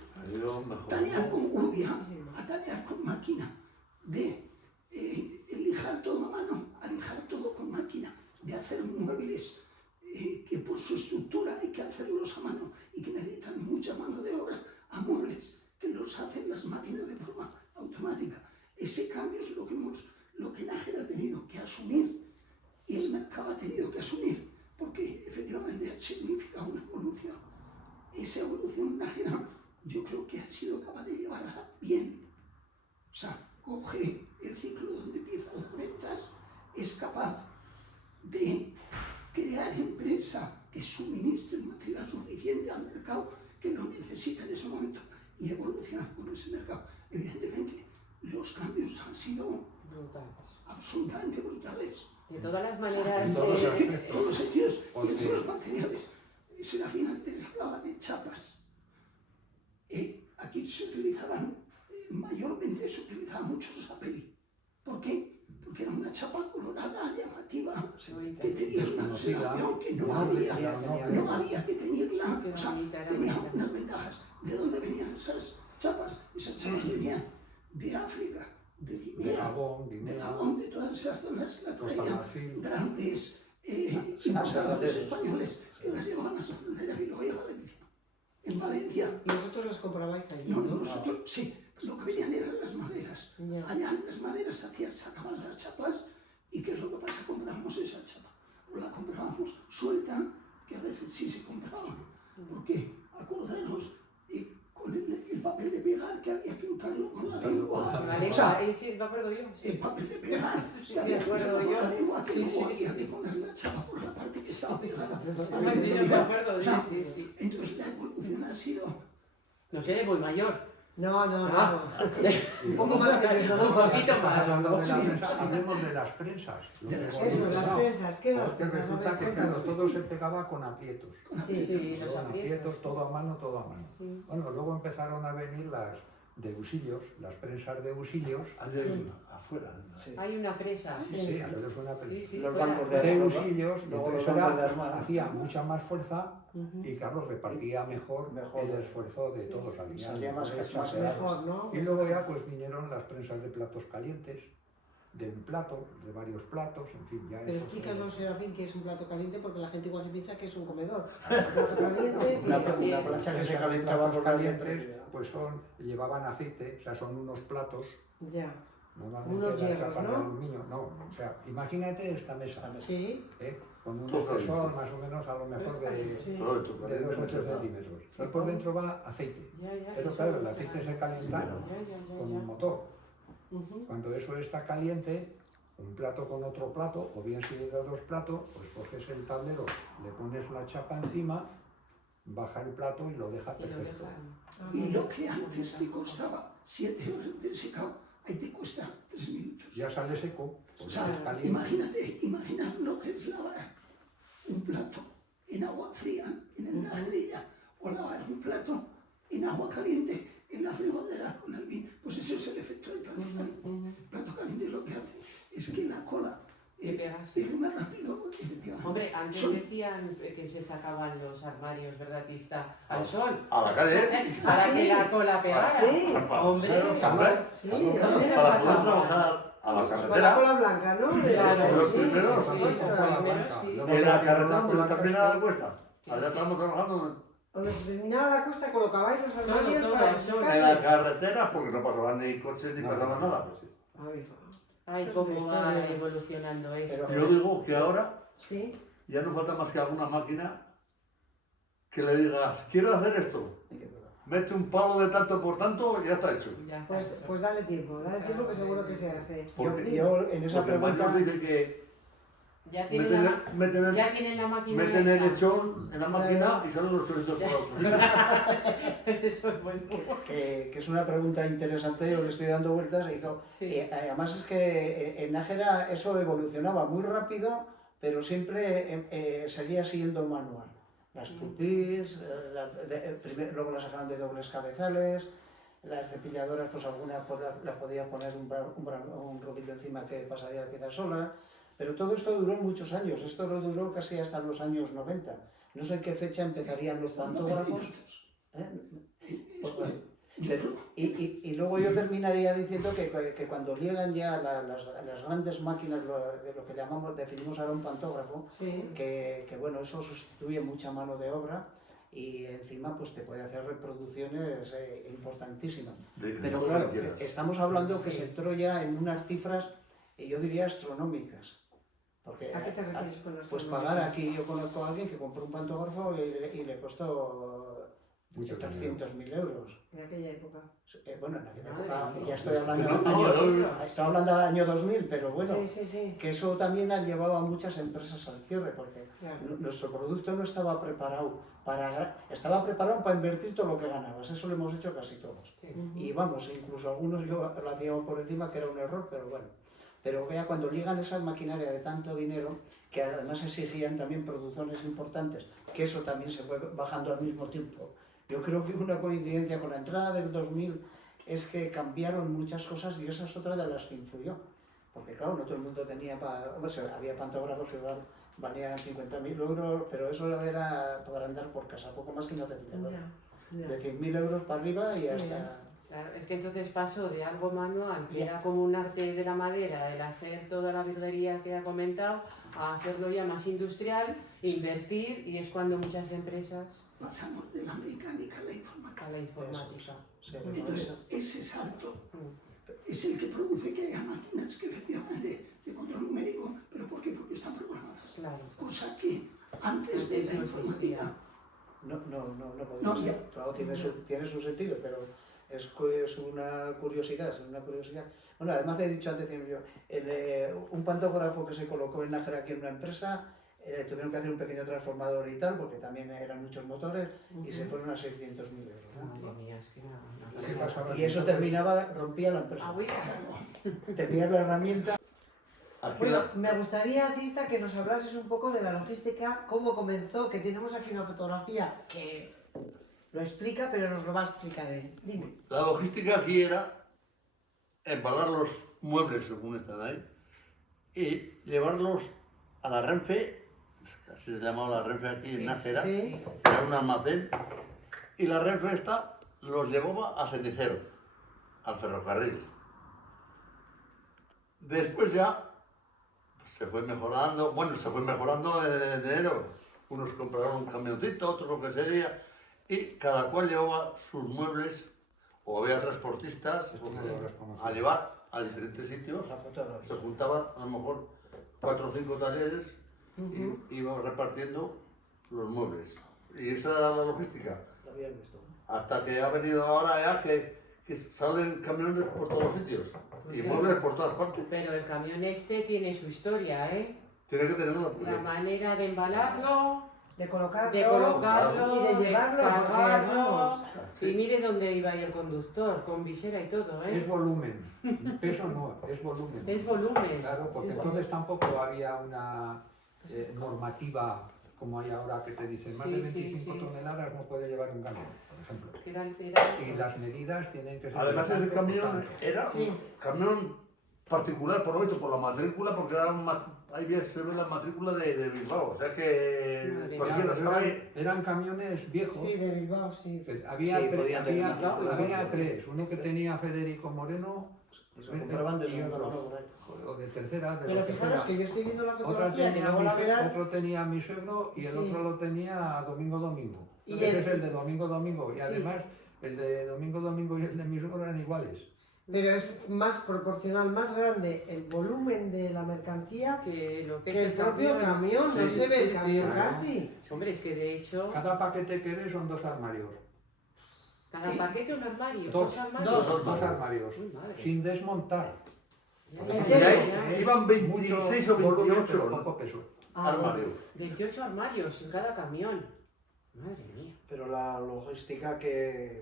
tallar con gubia a tallar con máquina, de lijar todo a mano a lijar todo con máquina, de hacer muebles que por su estructura hay que hacerlos a mano y que necesitan mucha mano de obra, a muebles que los hacen las máquinas de forma automática. Ese cambio es lo que Nájera ha tenido que asumir y el mercado ha tenido que asumir, porque efectivamente significa una evolución. Esa evolución Nájera yo creo que ha sido capaz de llevarla bien. O sea, coge el ciclo donde empiezan las ventas, es capaz de crear empresa que suministre material suficiente al mercado que lo necesita en ese momento y evolucionar con ese mercado. Evidentemente, los cambios han sido absolutamente brutales. De todas las maneras, En todos los sentidos y en todos los materiales. Serafín antes hablaba de chapas. Aquí se utilizaban, mayormente se utilizaba mucho sapeli. ¿Por qué? Porque era una chapa colorada, llamativa, que tenía una sedación que no había que tenerla. O sea, tenía unas ventajas. ¿De dónde venían esas chapas? Esas chapas venían de África, de Guinea, de Gabón, de todas esas zonas que la traían grandes embajadores españoles que las llevaban a Santander y luego a Valencia. En Valencia. ¿Y vosotros las comprabais allí? No, nosotros sí. Lo que venían eran las maderas. Ya. Allá las maderas sacaban las chapas y ¿qué es lo que pasa? Comprábamos esa chapa. O la comprábamos suelta, que a veces sí se compraba. Porque, acordaros, con el papel papel de pegar que había que untarlo con la lengua. Con la O lengua, sea, ahí sí, me acuerdo yo. el Sí. papel de pegar Sí, que había me que acuerdo untarlo con la yo. lengua, que Sí, luego sí, había sí. que poner la chapa por la parte que estaba pegada. Ay, sí, yo me acuerdo, O sí, sea, sí, sí. entonces la evolución ha sido No sé, muy mayor. No, no, no. Ah. Un poco más que el Un Rodolfo. poquito Estás más. hablando de la Sí. prensa, hablemos de las prensas. Lo que hemos Eso, las mencionado. prensas, ¿qué las Porque prensas? resulta que, claro, todo se pegaba con aprietos. Sí, Sí, los Con aprietos. aprietos, todo a mano, todo a mano. Sí. Bueno, luego empezaron a venir las de usillos, las prensas de usillos. Afuera. Sí. Hay una presa. Sí, aquello es una Sí, prensa. sí, Los fuera. bancos de De armar, ¿no? usillos, y Luego entonces los bancos de era, armar. hacía mucha más fuerza Ujú. y Carlos repartía mejor, Mejor. el esfuerzo de todos alineados. Salía más Entonces, más Mejor, ¿no? y luego ya pues vinieron las prensas de platos calientes, de un plato, de varios platos, en fin, ya Pero eso fue- explícanos, Serafín, qué es un plato caliente, porque la gente igual se piensa que es un comedor. Un plato caliente, Una, que- Sí. una plancha que se Esos calentaba platos por calientes, caliente. pues llevaban aceite, o sea, son unos platos, Ya, normalmente Unos la hierros, chapa de ¿no? aluminio, no, o sea, imagínate esta mesa, sí, con un Todo espesor más o menos a lo mejor de sí. 2 o 3 centímetros, y por dentro va aceite, Ya, ya, pero eso- claro, el aceite se calienta Ya, ya, con ya, un motor. Ujú. Cuando eso está caliente, un plato con otro plato, o bien si hay dos platos, pues coges el tablero, le pones la chapa encima, baja el plato y lo deja ya. Y lo perfecto. dejan. Y lo que antes te costaba 7 horas de secado, ahí te cuesta 3 minutos. Ya sale seco, O pues sea, es caliente. imaginar lo que es lavar un plato en agua fría en la grilla o lavar un plato en agua caliente en la frigodera con el vino. Pues eso es el efecto del plato caliente. El plato caliente lo que hace es que la cola Te pegas. pegue más rápido, efectivamente. Hombre, antes Son- decían que se sacaban los armarios, ¿verdad, Tista? Al sol. A la calle. Para que la cola pegara. Sí. Hombre, Sí, ¿dónde lo Para poder sacaban? trabajar a la con la carretera. cola blanca, ¿no? Claro, Los sí, primeros, sí, cuando sí, hizo los cola primeros blanca, sí. luego En la ya carretera con donde la termina casco, la cuesta. Allá estamos trabajando Cuando se terminaba la costa colocabais los armarios todo, para eso. secarse. en la carretera porque no pasaban ni coches ni No, pasaban no, nada. Ay, Ay, Esto es cómo una va historia. evolucionando esto. Pero- Yo digo que ahora sí, ya no falta más que alguna máquina que le digas, quiero hacer esto, mete un palo de tanto por tanto y ya está hecho. Ya está pues, hecho. pues dale tiempo que seguro que se hace. Porque- Yo en esa Porque el pregunta... mayor dice que Ya tienen la, meten ya tienen la máquina el esa. lechón en la máquina y salen los choritos por la cocina. Eso es bueno. que es una pregunta interesante, yo le estoy dando vueltas y digo, Sí. además es que en Nájera eso evolucionaba muy rápido, pero siempre seguía siendo manual. Las tupís, luego las sacaban de dobles cabezales, las depiladoras pues algunas pues, las podía poner un rodillo encima que pasaría quizás sola, pero todo esto duró muchos años, esto lo duró casi hasta los años 90. No sé en qué fecha empezarían los pantógrafos. Pues bueno, y luego yo terminaría diciendo que cuando llegan ya las grandes máquinas, de lo que definimos ahora un pantógrafo, Sí. que bueno, eso sustituye mucha mano de obra y encima pues te puede hacer reproducciones importantísimas. Pero claro, estamos hablando que se entró ya en unas cifras, yo diría astronómicas. Porque, ¿A qué te refieres con los pues términos? pagar aquí, yo conozco a alguien que compró un pantógrafo y le costó Mucho 300.000 euros. En aquella época. Bueno, en aquella Madre época, mía. ya estoy hablando No, estaba hablando del año 2000, pero bueno, Sí, sí, sí. que eso también ha llevado a muchas empresas al cierre, porque Claro. nuestro producto no estaba preparado estaba preparado para invertir todo lo que ganabas, eso lo hemos hecho casi todos. Y vamos, incluso algunos yo lo hacíamos por encima, que era un error, pero bueno. Pero vea, cuando llegan esas maquinarias de tanto dinero, que además exigían también producciones importantes, que eso también se fue bajando al mismo tiempo. Yo creo que una coincidencia con la entrada del 2000 es que cambiaron muchas cosas y esa es otra de las que influyó. Porque claro, no todo el mundo tenía, había pantógrafos que valían 50.000 euros, pero eso era para andar por casa, poco más que una depiladora. Ya, De ya. 100.000 euros para arriba y Sí, hasta... Claro, es que entonces pasó de algo manual, que Ya. era como un arte de la madera, el hacer toda la virguería que ha comentado, a hacerlo ya más industrial, invertir, y es cuando muchas empresas Pasamos de la mecánica a la informática. a la informática. Sí, Entonces, ese salto Mm. es el que produce que haya máquinas que efectivamente de control numérico, ¿pero por qué? Porque están programadas. Claro. Cosa que antes de la No informática existía. No podía No, ser. ya. Claro, tiene su sentido, pero Es una curiosidad, es una curiosidad. Bueno, además he dicho antes, un pantógrafo que se colocó en Nájera aquí en una empresa, tuvieron que hacer un pequeño transformador y tal, porque también eran muchos motores, y se fueron a 600.000 euros. Madre mía, es que era ¿Qué pasaba? Y eso terminaba, rompía la empresa. Agüita. Tenías la herramienta. Aquí Bueno, la- me gustaría, Tista, que nos hablases un poco de la logística, cómo comenzó, que tenemos aquí una fotografía que lo explica, pero nos lo va a explicar él. Dime. La logística aquí era embalar los muebles según están ahí y llevarlos a la Renfe, así se llamaba la Renfe aquí en Nájera, Sí. era un almacén, y la Renfe esta los llevaba a Cenicero, al ferrocarril. Después ya pues, se fue mejorando en enero, unos compraron un camioncito, otros lo que sería, y cada cual llevaba sus muebles, o había transportistas Esto no lo habrás conocido. a llevar a diferentes sitios. La fotógrafa. Se juntaban a lo mejor 4 o 5 talleres y iban repartiendo los muebles. Y esa era la logística. Lo habías visto. Hasta que ha venido ahora ya que salen camiones por todos los sitios y Sí. muebles por todas partes. Pero el camión este tiene su historia, ¿eh? Tiene que tener una La manera de embalarlo, De colocarlo, de colocarlo, y de llevarlo, porque, cargarlo. vamos, Y mire dónde iba ahí el conductor, con visera y todo, Es ¿eh? volumen, peso no, es volumen. Es volumen. Claro, porque Sí, sí. entonces tampoco había una normativa como hay ahora que te dice más de Sí, 25 sí. toneladas no puede llevar un camión, por ejemplo. Que Y las medidas tienen que ser... Además de ese tanto camión por tanto. era Sí. un camión particular, por lo visto, por la matrícula, porque era ahí se ve la matrícula de Bilbao, o sea que Madre cualquiera Ya, sabe. eran camiones viejos. sí, de Bilbao, sí. Había, Sí, tre- podían tener había- matrícula. había tres, uno que tenía Federico Moreno, Se compraban de y segunda otro, mano por ahí. o de tercera, de Pero lo que fijaros fuera. que yo estoy viendo la Otra fotografía, que tenía luego la verán. otro tenía mi suegro y el Sí. otro lo tenía Domingo. Y Ese el- es el de Domingo. Y Sí. además el de Domingo y el de mi suegro eran iguales. Pero es más proporcional, más grande el volumen de la mercancía Que lo que que es el propio camión. No Sí, se ve el sí, camión claro. casi. Hombre, es que de hecho, Cada paquete que ves son 2 armarios. cada paquete un armario, Dos. dos armarios. Dos. Dos armarios. Uy, madre. Sin desmontar. Ya, Y ya, Y ya, ahí ya. iban 26 o Mucho volumen, 28 pero poco peso. armarios. 28 armarios en cada camión. Madre mía. Pero la logística que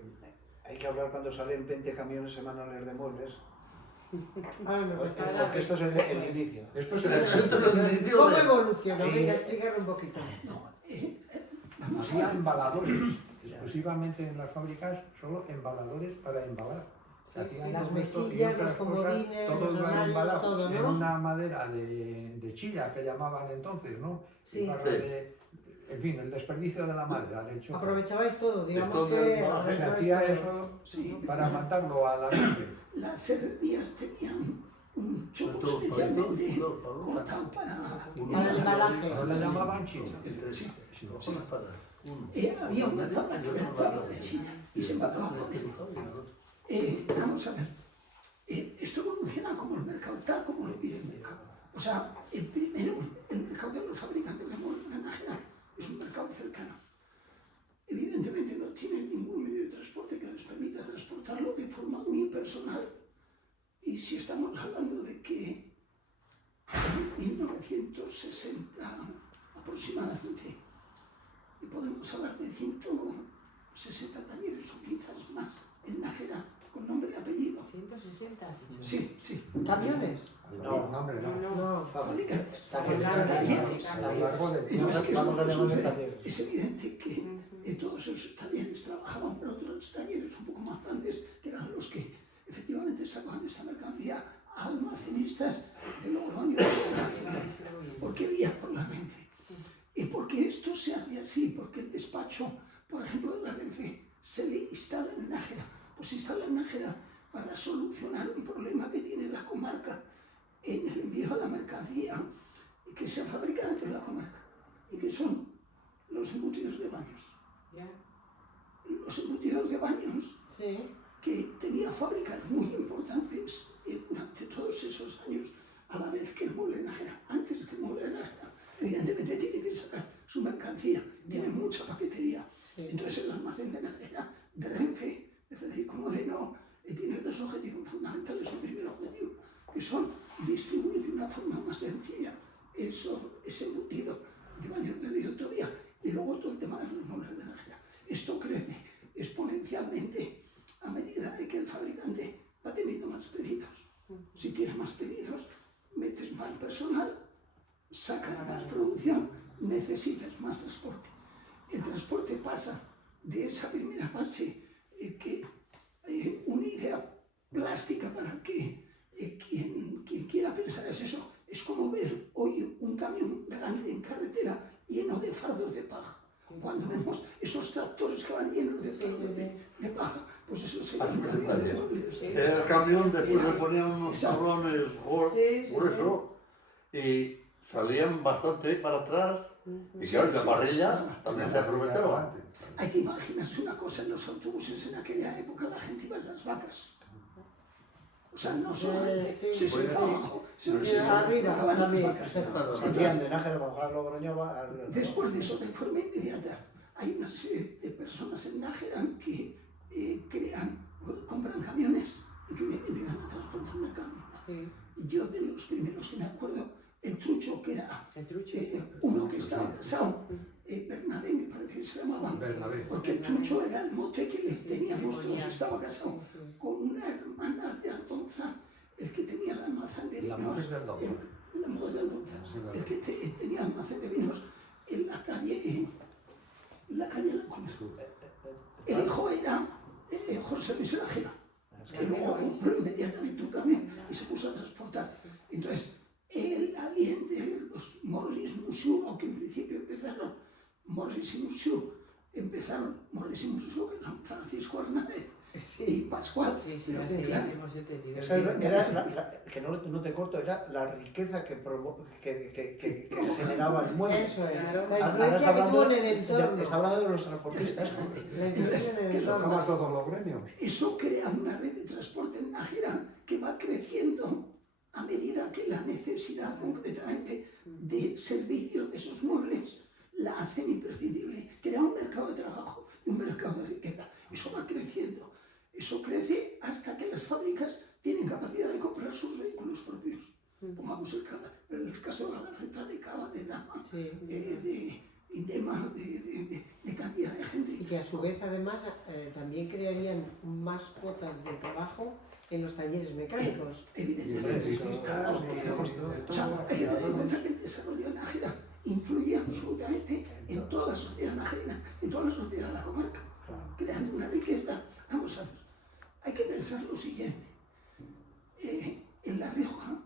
hay que hablar cuando salen 20 camiones semanales de muebles, Ahora me porque cuesta. porque esto es el inicio. Esto es ¿Cómo evolucionó? Venga, explícalo un poquito. Vamos a Había ver. embaladores, exclusivamente en las fábricas, solo embaladores para embalar. Se Sí, hacían sí. Las con esto y mesillas, otras los cosas, comodines, todo los iba armarios, embalado todo, en ¿no? una madera de chilla que llamaban entonces, ¿no? Sí. Y barra Sí. en fin, el desperdicio de la madera, del choque. Aprovechabais todo, digamos Esto que de- Se aprovechabais hacía todo. eso Sí, para mandarlo a la gente. las serrerías tenían un chopo Todo especialmente para- cortado para... Para el embalaje. No le llamaban chino. Había una tabla que era tabla de China y se empataba con él. Vamos a ver, esto evoluciona como el mercado, tal como lo pide el mercado. O sea, el primero, el mercado de los fabricantes de muebles de Nájera es un mercado cercano. Evidentemente no tienen ningún medio de transporte que les permita transportarlo de forma unipersonal. Y si estamos hablando de que en 1960 aproximadamente, y podemos hablar de 160 talleres o quizás más en Nájera, con nombre y apellido. 160. Sí, sí. ¿Camiones? No, hombre, no. No. Fabricantes. Fabricantes. A lo largo del No, tiempo. es que Vamos a es lo que llamar de sucede. talleres. Es evidente que todos esos talleres trabajaban para otros talleres un poco más grandes, que eran los que efectivamente sacaban esta mercancía a almacenistas de Logroño. ¿Por qué vía por la Renfe? ¿Y por qué esto se hace así? Porque el despacho, por ejemplo, de la Renfe se le instala en Nájera. Pues se instala en Nájera para solucionar un problema que tiene la comarca en el envío de la mercancía que se fabrica dentro de la comarca y que son los embutidos de baños. Ya. Los embutidos de baños Sí. que tenía fábricas muy importantes durante todos esos años, a la vez que el mueble de Nájera, antes que el mueble de Nájera, evidentemente tiene que sacar su mercancía, tiene mucha paquetería. Sí. Entonces el almacén de Nájera, de Renfe, de Federico Moreno, que son distribuir de una forma más sencilla ese embutido de Baños de Río Tobía y luego todo el tema de los muebles de Nájera. Esto crece exponencialmente a medida de que el fabricante va teniendo más pedidos. Si tienes más pedidos, metes más personal, sacas más producción, necesitas más transporte. El transporte pasa de esa primera fase una idea plástica para que quien quiera pensar es eso. Es como ver hoy un camión grande en carretera lleno de fardos de paja. Cuando vemos esos tractores que van llenos de fardos de paja, pues eso sería un camión de muebles. El camión después le ponían unos tablones gruesos y salían bastante para atrás. Y claro, la parrilla también se aprovechaba. Hay que imaginarse una cosa, en los autobuses en aquella época la gente iba en las vacas. O sea, no solamente se sentaba abajo, sino que se arriba sentaban en las también. vacas. Salían de Nájera para bajar Logroño Después de eso, de forma inmediata, hay una serie de personas en Nájera que compran camiones y que empiezan a transportar mercancía. Yo de los primeros que me acuerdo, el Trucho, que era uno que estaba casado, Bernabé me parece que se llamaba, porque el Trucho era el mote que le teníamos todos, estaba casado con una hermana de Aldonza, el que tenía el almacén de vinos, la mujer de Aldonza, el que tenía el almacén de vinos en la calle La Cruz. El hijo era José Luis Elajera, que luego compró inmediatamente un camión y se puso a transportar. Entonces, el aliente de los Morris Musiu, aunque en principio empezaron Morris y Musiu, que son Francisco Hernández y Pascual. Que no te corto, era la riqueza que generaba el mueble. Eso es. Ahora está hablando de los transportistas. La influencia en el Que tocaba entorno. todos los gremios. Eso crea una red de transporte en Nájera que va creciendo a medida que la necesidad concretamente de servicio de esos muebles la hacen imprescindible. Crea un mercado de trabajo y un mercado de riqueza. Eso va creciendo. Eso crece hasta que las fábricas tienen capacidad de comprar sus vehículos propios. Pongamos el caso de la renta de Cava, de Dama, de Indema, de cantidad de gente. Y que a su vez además también crearían más cuotas de trabajo en los talleres mecánicos. Evidentemente. O sea, hay que tener en cuenta que el desarrollo de Nájera influye absolutamente en toda la sociedad najerina, en toda la sociedad de la comarca, creando una riqueza. Vamos a ver, hay que pensar lo siguiente. En La Rioja,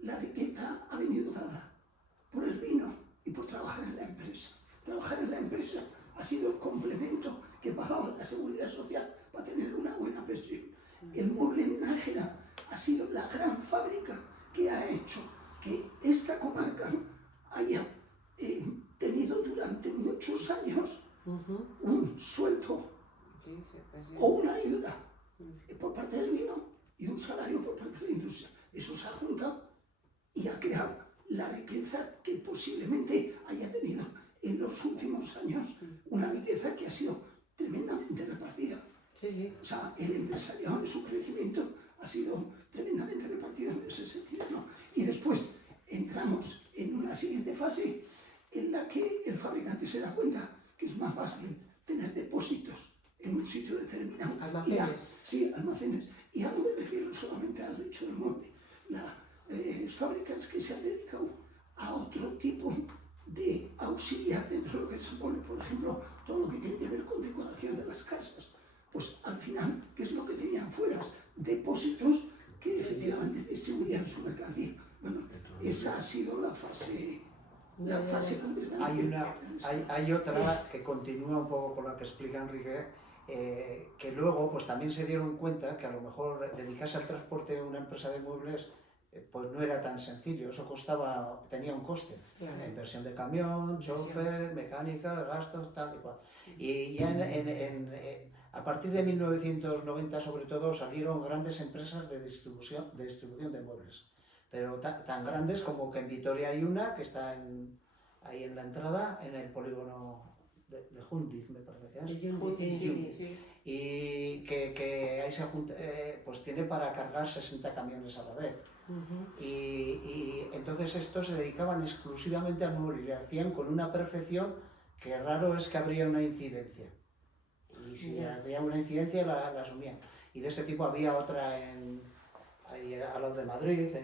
la riqueza ha venido dada por el vino y por trabajar en la empresa. Trabajar en la empresa ha sido el complemento que pagaba la seguridad social para tener una buena pensión. El mueble en Nájera ha sido la gran fábrica que ha hecho que esta comarca haya tenido durante muchos años un sueldo o una ayuda por parte del vino y un salario por parte de la industria. Eso se ha juntado y ha creado la riqueza que posiblemente haya tenido en los últimos años, una riqueza que ha sido tremendamente repartida. O sea, el empresariado en su crecimiento ha sido tremendamente repartido en ese sentido, ¿no? Y después entramos en una siguiente fase en la que el fabricante se da cuenta que es más fácil tener depósitos en un sitio determinado. Almacenes. Sí, almacenes. Y ya no me refiero solamente al hecho del mueble. Las fábricas que se han dedicado a otro tipo de auxiliar dentro de lo que es el mueble, por ejemplo, todo lo que tiene que ver con decoración de las casas, pues al final, ¿qué es lo que tenían fuera? Depósitos que efectivamente distribuían su mercancía. Bueno, esa ha sido la fase completa. Hay otra que continúa un poco con la que explica Enrique, que luego pues también se dieron cuenta que a lo mejor dedicarse al transporte de una empresa de muebles pues no era tan sencillo, eso tenía un coste, inversión de camión, chofer, mecánica, gastos, tal y cual. Y ya a partir de 1990 sobre todo salieron grandes empresas de distribución de muebles, pero tan grandes como que en Vitoria hay una que está ahí en la entrada, en el polígono de Jundiz, me parece que es. De Yundiz, Sí, sí. sí. Y que ahí se junta, pues tiene para cargar 60 camiones a la vez. Ujú. Y entonces estos se dedicaban exclusivamente al mueble y lo hacían con una perfección que raro es que habría una incidencia. Y si Ya. había una incidencia la asumían. Y de ese tipo había otra ahí al lado de Madrid,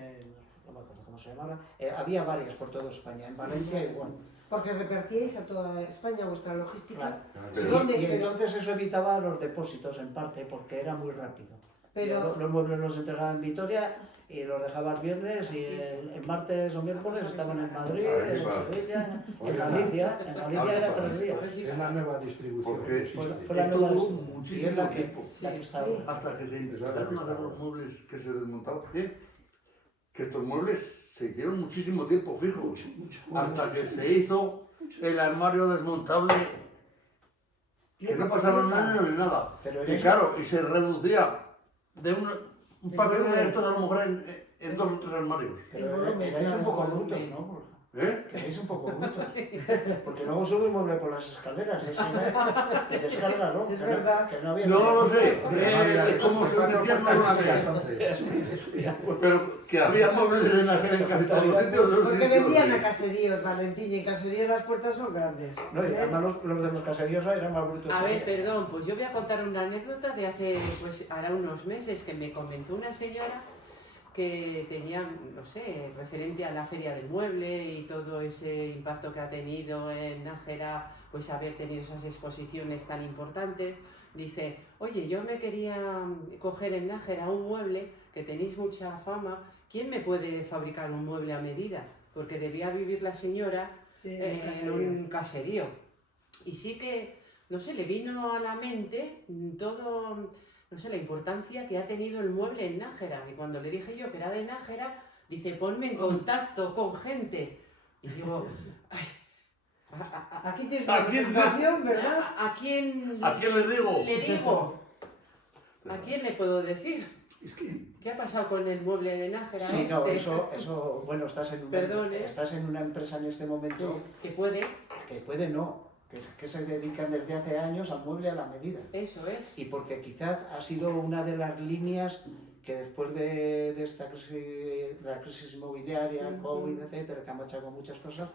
no me acuerdo cómo se llamaba. Había varias por toda España, en Valencia igual. Porque repartíais a toda España vuestra logística. Claro. Claro. Y, ¿Dónde? y Pero- entonces eso evitaba los depósitos en parte, porque era muy rápido. Pero, Los muebles los entregaban en Vitoria y los dejaba el viernes y el martes o miércoles estaban en Madrid, Ah, en claro. Sevilla, en Oiga. Galicia. En Galicia era 3 días. Es la nueva distribución. Porque que existe. Fue la esto nueva duró distribución, y es muchísimo la que, tiempo. la que está Sí. ahora. Hasta que se Eso es lo empezaron que a hacer está los ahora. muebles que se desmontaban. Que estos muebles se hicieron muchísimo tiempo fijo. Mucho, mucho. Hasta que se hizo el armario desmontable, que no pasaron años ni nada. Pero Y eso- claro, y se reducía de un paquete de estos a lo mejor en 2 o 3 armarios. Pero erais un poco brutos, ¿no? ¿Eh? Que erais un poco brutos. Porque luego sube un mueble por las escaleras. Es que descarga, ¿no? Es verdad. Que no había No lo sé. Había- ¿Cómo se cuatro metían? No puertas lo no había, sé. entonces. Pero que había muebles de Nájera en casi todos los sitios. de los porque sitios, vendían sí. a caseríos, Valentín, y en caseríos las puertas son grandes. No, y ¿Eh? además los de los caseríos eran más brutos. A ver, todavía. perdón, pues yo voy a contar una anécdota de hace, pues ahora unos meses, que me comentó una señora que tenía, no sé, referente a la Feria del Mueble y todo ese impacto que ha tenido en Nájera, pues haber tenido esas exposiciones tan importantes. Dice, oye, yo me quería coger en Nájera un mueble, que tenéis mucha fama, ¿quién me puede fabricar un mueble a medida? Porque debía vivir la señora Sí, en un caserío. Y sí que, no sé, le vino a la mente todo, no sé, la importancia que ha tenido el mueble en Nájera. Y cuando le dije yo que era de Nájera, dice, ponme en contacto con gente. Y digo, ay, Aquí tienes ¿A una quién? presentación, ¿verdad? ¿a quién ¿A quién le digo? le digo? ¿A quién le puedo decir? Es que ¿Qué ha pasado con el mueble de Nájera? Sí, no, este? eso, bueno, estás en Perdón, ¿eh? estás en una empresa en este momento Que puede, que puede no, que se dedican desde hace años al mueble a la medida. eso es. Y porque quizás ha sido una de las líneas que después de esta crisis, de la crisis inmobiliaria, el COVID, etcétera, que ha machado muchas cosas,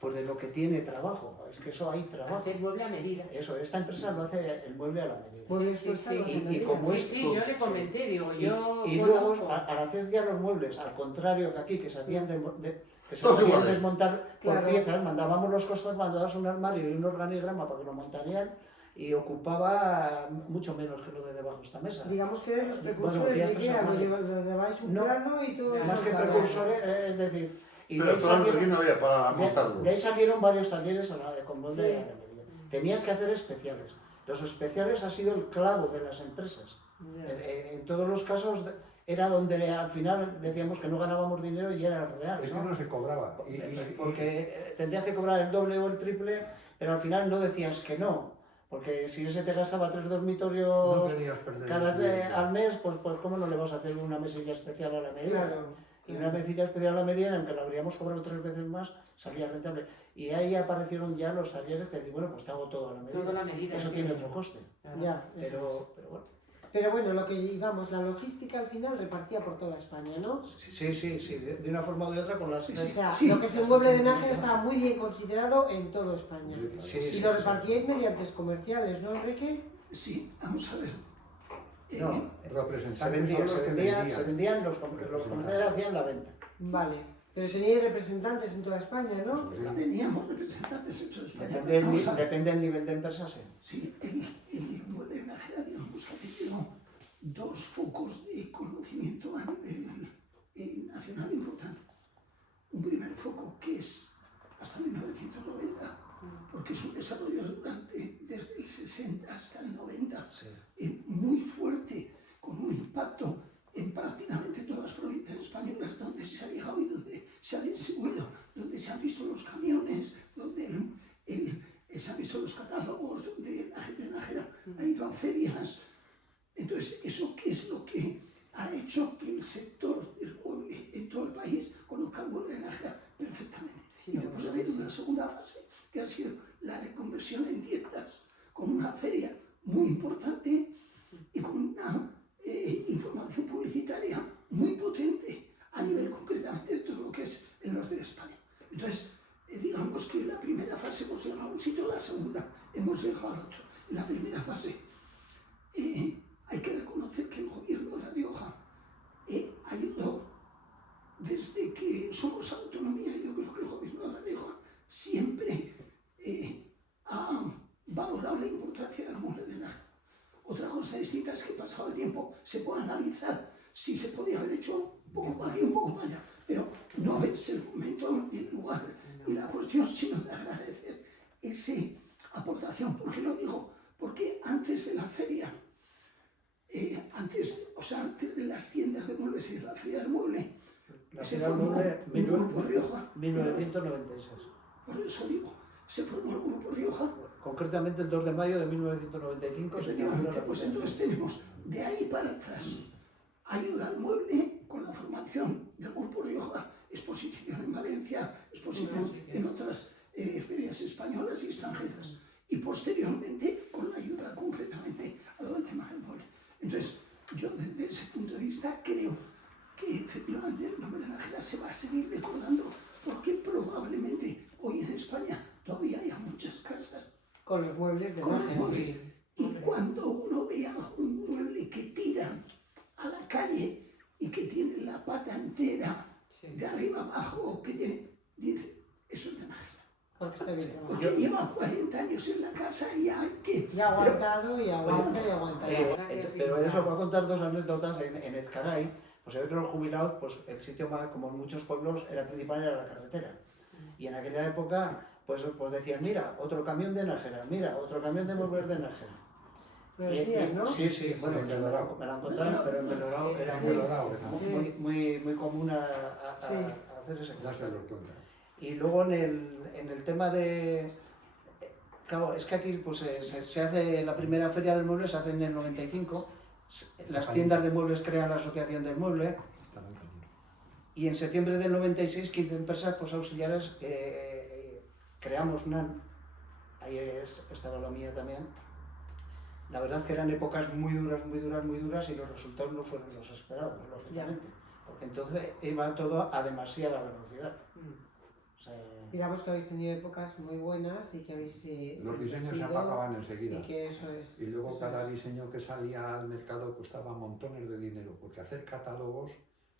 pues de lo que tiene trabajo, es que eso hay trabajo. Hacer mueble a medida. Eso, esta empresa lo hace el mueble a la medida. Muebles sí, costados sí. en Y medida. como Sí, es- sí, yo le comenté, digo, Y, yo y luego, conozco. al hacer ya los muebles, al contrario que aquí, que se hacían que se Todos podían iguales. desmontar por Claro. piezas, mandábamos los costos, mandabas un armario y un organigrama para que lo montarían y ocupaba mucho menos que lo de debajo de esta mesa. Digamos que eres los Bueno, precursores ya de estás IKEA, hablando. lo lleváis un No, plano y todo. Más que montado. precursores, es decir, y de Pero ahí, planos aquí salieron, no había para de montarlos. ahí salieron varios talleres con mueble Sí. a la medida. Tenías que hacer especiales. Los especiales ha sido el clavo de las empresas. Ya. En todos los casos era donde al final decíamos que no ganábamos dinero y era real. Es que ¿no? no se cobraba. Porque tendrías que cobrar el doble o el triple, pero al final no decías que no. Porque si ese te gastaba 3 no dormitorios querías perder cada el cliente. al mes, pues ¿cómo no le vas a hacer una mesilla especial a la medida? Claro. Y una mesilla especial a la medida, aunque la habríamos cobrado 3 veces más, salía rentable. Y ahí aparecieron ya los talleres que bueno, pues te hago todo a la medida. Todo a la medida. Eso sí. tiene otro coste. Claro. Ya, eso es. Pero bueno. Pero bueno, lo que íbamos, la logística al final repartía por toda España, ¿no? Sí, de una forma o de otra con las... O sea, Sí. lo que es el mueble de Nájera estaba muy bien considerado en toda España. Sí, Y sí, lo sí. repartíais mediante comerciales, ¿no, Enrique? sí, vamos a ver. No, Representantes se vendía, son los se que vendían, vendían. se vendían los comerciales hacían la venta. Vale. Pero teníais representantes en toda España, ¿no? Teníamos representantes en toda España. Depende del, Vamos a ver. depende del nivel de empresa, sí. Sí, el mueble de Nájera, digamos, ha tenido 2 focos de conocimiento a nivel nacional importante. Un primer foco que es hasta 1990, porque es un desarrollo desde el 60 hasta el 90, Sí. muy fuerte, con un impacto en prácticamente todas las provincias españolas donde se ha llegado y donde se ha distribuido, donde se han visto los camiones, donde se han visto los catálogos, donde la gente de Nájera ha ido a ferias. Entonces, ¿eso qué es lo que ha hecho que el sector del mueble en todo el país conozca el mueble de Nájera perfectamente? Sí, Y después ha habido una segunda fase, que ha sido la reconversión en tiendas, con una feria muy importante y con una información publicitaria muy potente a nivel concretamente de todo lo que es el norte de España. Entonces, digamos que en la primera fase hemos llegado a un sitio, la segunda hemos llegado al otro. En la primera fase hay que reconocer que el gobierno de La Rioja ayudó desde que somos autonomía. Yo creo que el gobierno de La Rioja siempre ha valorado la importancia del mueble de Nájera. Otra cosa distinta es que pasado el tiempo se puede analizar si se podía haber hecho un poco para aquí, un poco para allá, pero no es el momento ni el lugar y la cuestión, sino de agradecer esa aportación. ¿Por qué lo digo? Porque antes de la feria, antes de las tiendas de muebles y de la feria del mueble, La se Feria del formó Mueble, un grupo Rioja. 1996. Por eso digo, se formó el grupo Rioja. Concretamente el 2 de mayo de 1995 se inauguró Efectivamente, la pues feria. entonces tenemos de ahí para atrás ayuda al mueble con la formación del grupo Rioja, exposición en Valencia, exposición en otras ferias españolas y extranjeras, y posteriormente con la ayuda concretamente al tema del mueble. Entonces, yo desde ese punto de vista creo que efectivamente el nombre de Nájera se va a seguir recordando, porque probablemente hoy en España todavía haya muchas casas Con los muebles de con los Nájera. muebles. Y cuando uno vea un mueble que tira a la calle y que tiene la pata entera de arriba abajo, que tiene, dice, eso es de Nájera. Porque está bien trabajado. Porque lleva 40 años en la casa y hay que... Y ha aguantado y aguanta y aguanta. Pero de eso voy a contar dos anécdotas. En Ezcaray, pues se ve que los jubilados, pues el sitio más, como en muchos pueblos, era principal, era la carretera. Y en aquella época, pues decían, mira, otro camión de Nájera, mira, otro camión de muebles de Nájera. Lo decías, ¿no? Sí, sí, bueno, en me Belorao. lo han contado, pero en Belorao era En Belorao, muy común a Sí. hacer ese ya se cambio. los cuenta. Y luego en el tema de... Claro, es que aquí pues, se hace la primera feria del mueble, se hace en el 95, las tiendas de muebles crean la asociación del mueble, Está muy bien. y en septiembre del 96 15 empresas pues, auxiliares creamos NAN, ahí estaba la mía también. La verdad que eran épocas muy duras y los resultados no fueron los esperados, lógicamente, porque entonces iba todo a demasiada velocidad. O sea, Digamos que habéis tenido épocas muy buenas y que habéis Los diseños se invertido apagaban enseguida. y que eso es. Y luego eso cada es. diseño que salía al mercado costaba montones de dinero, porque hacer catálogos,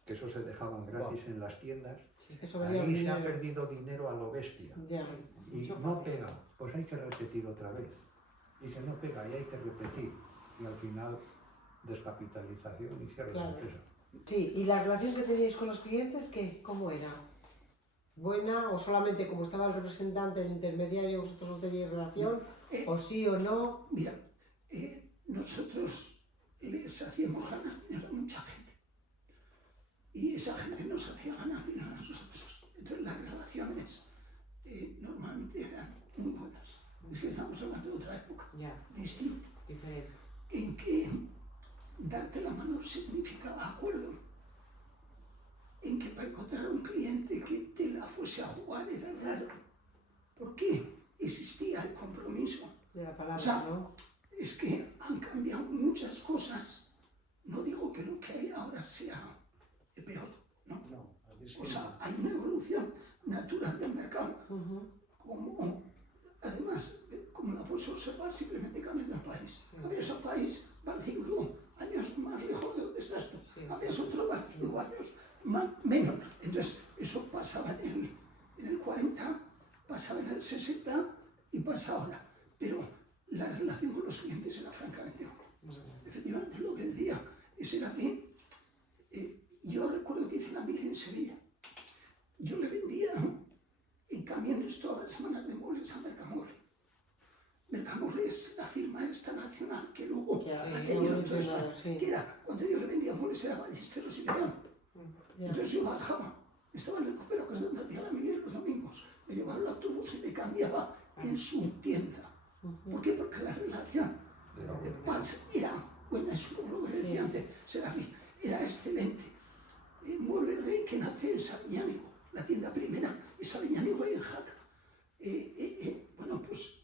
que eso se dejaban gratis en las tiendas, Eso valía ahí se ha dinero. perdido dinero a lo bestia. Ya. Y no pega, pues hay que repetir otra vez. Y que no pega y hay que repetir. Y al final, descapitalización y cierre de Claro. empresa. Sí, ¿y la relación que teníais con los clientes, qué? ¿Cómo era? ¿Buena o solamente como estaba el representante, el intermediario, vosotros no teníais relación? ¿O sí o no? Mira, nosotros les hacíamos ganar dinero a mucha gente. Y esa gente nos hacía ganar dinero a nosotros. Entonces las relaciones normalmente eran muy buenas. Es que estamos hablando de otra época Ya, distinta, diferente. en que darte la mano significaba acuerdo, en que para encontrar un cliente que te la fuese a jugar era raro, porque existía el compromiso. De la palabra, O sea, ¿no? Es que han cambiado muchas cosas. No digo que lo que hay ahora sea peor, no. no, O sea, hay una evolución natural del mercado, Ujú. como además, como la puedes observar simplemente cambiando el país. Cambias el país, van 5 años más lejos de donde estás tú. Sí. Cambias otro, van 5 años menos. Entonces, eso pasaba en el 40, pasaba en el 60 y pasa ahora. Pero la relación con los clientes era francamente buena. Efectivamente, lo que decía es era bien. Yo recuerdo que hice la mili en Sevilla. Yo le vendía en camiones todas las semanas de muebles a Mercamole. Mercamole es la firma esta nacional que luego Que ha ha tenido todo esto. evolucionado, sí. Que era, cuando yo le vendía muebles era Ballesteros y León. Ya. Entonces yo bajaba, estaba en el copero, que es donde hacía la mili los domingos. Me llevaba el autobús y me cambiaba en su tienda. ¿Por qué? Porque la relación de Pans era buena, es lo que decía antes, Serafín, era excelente. El Mueble Rey, que nace en Sabiñánigo, la tienda primera es Sabiñánigo y en Jaca. Bueno, pues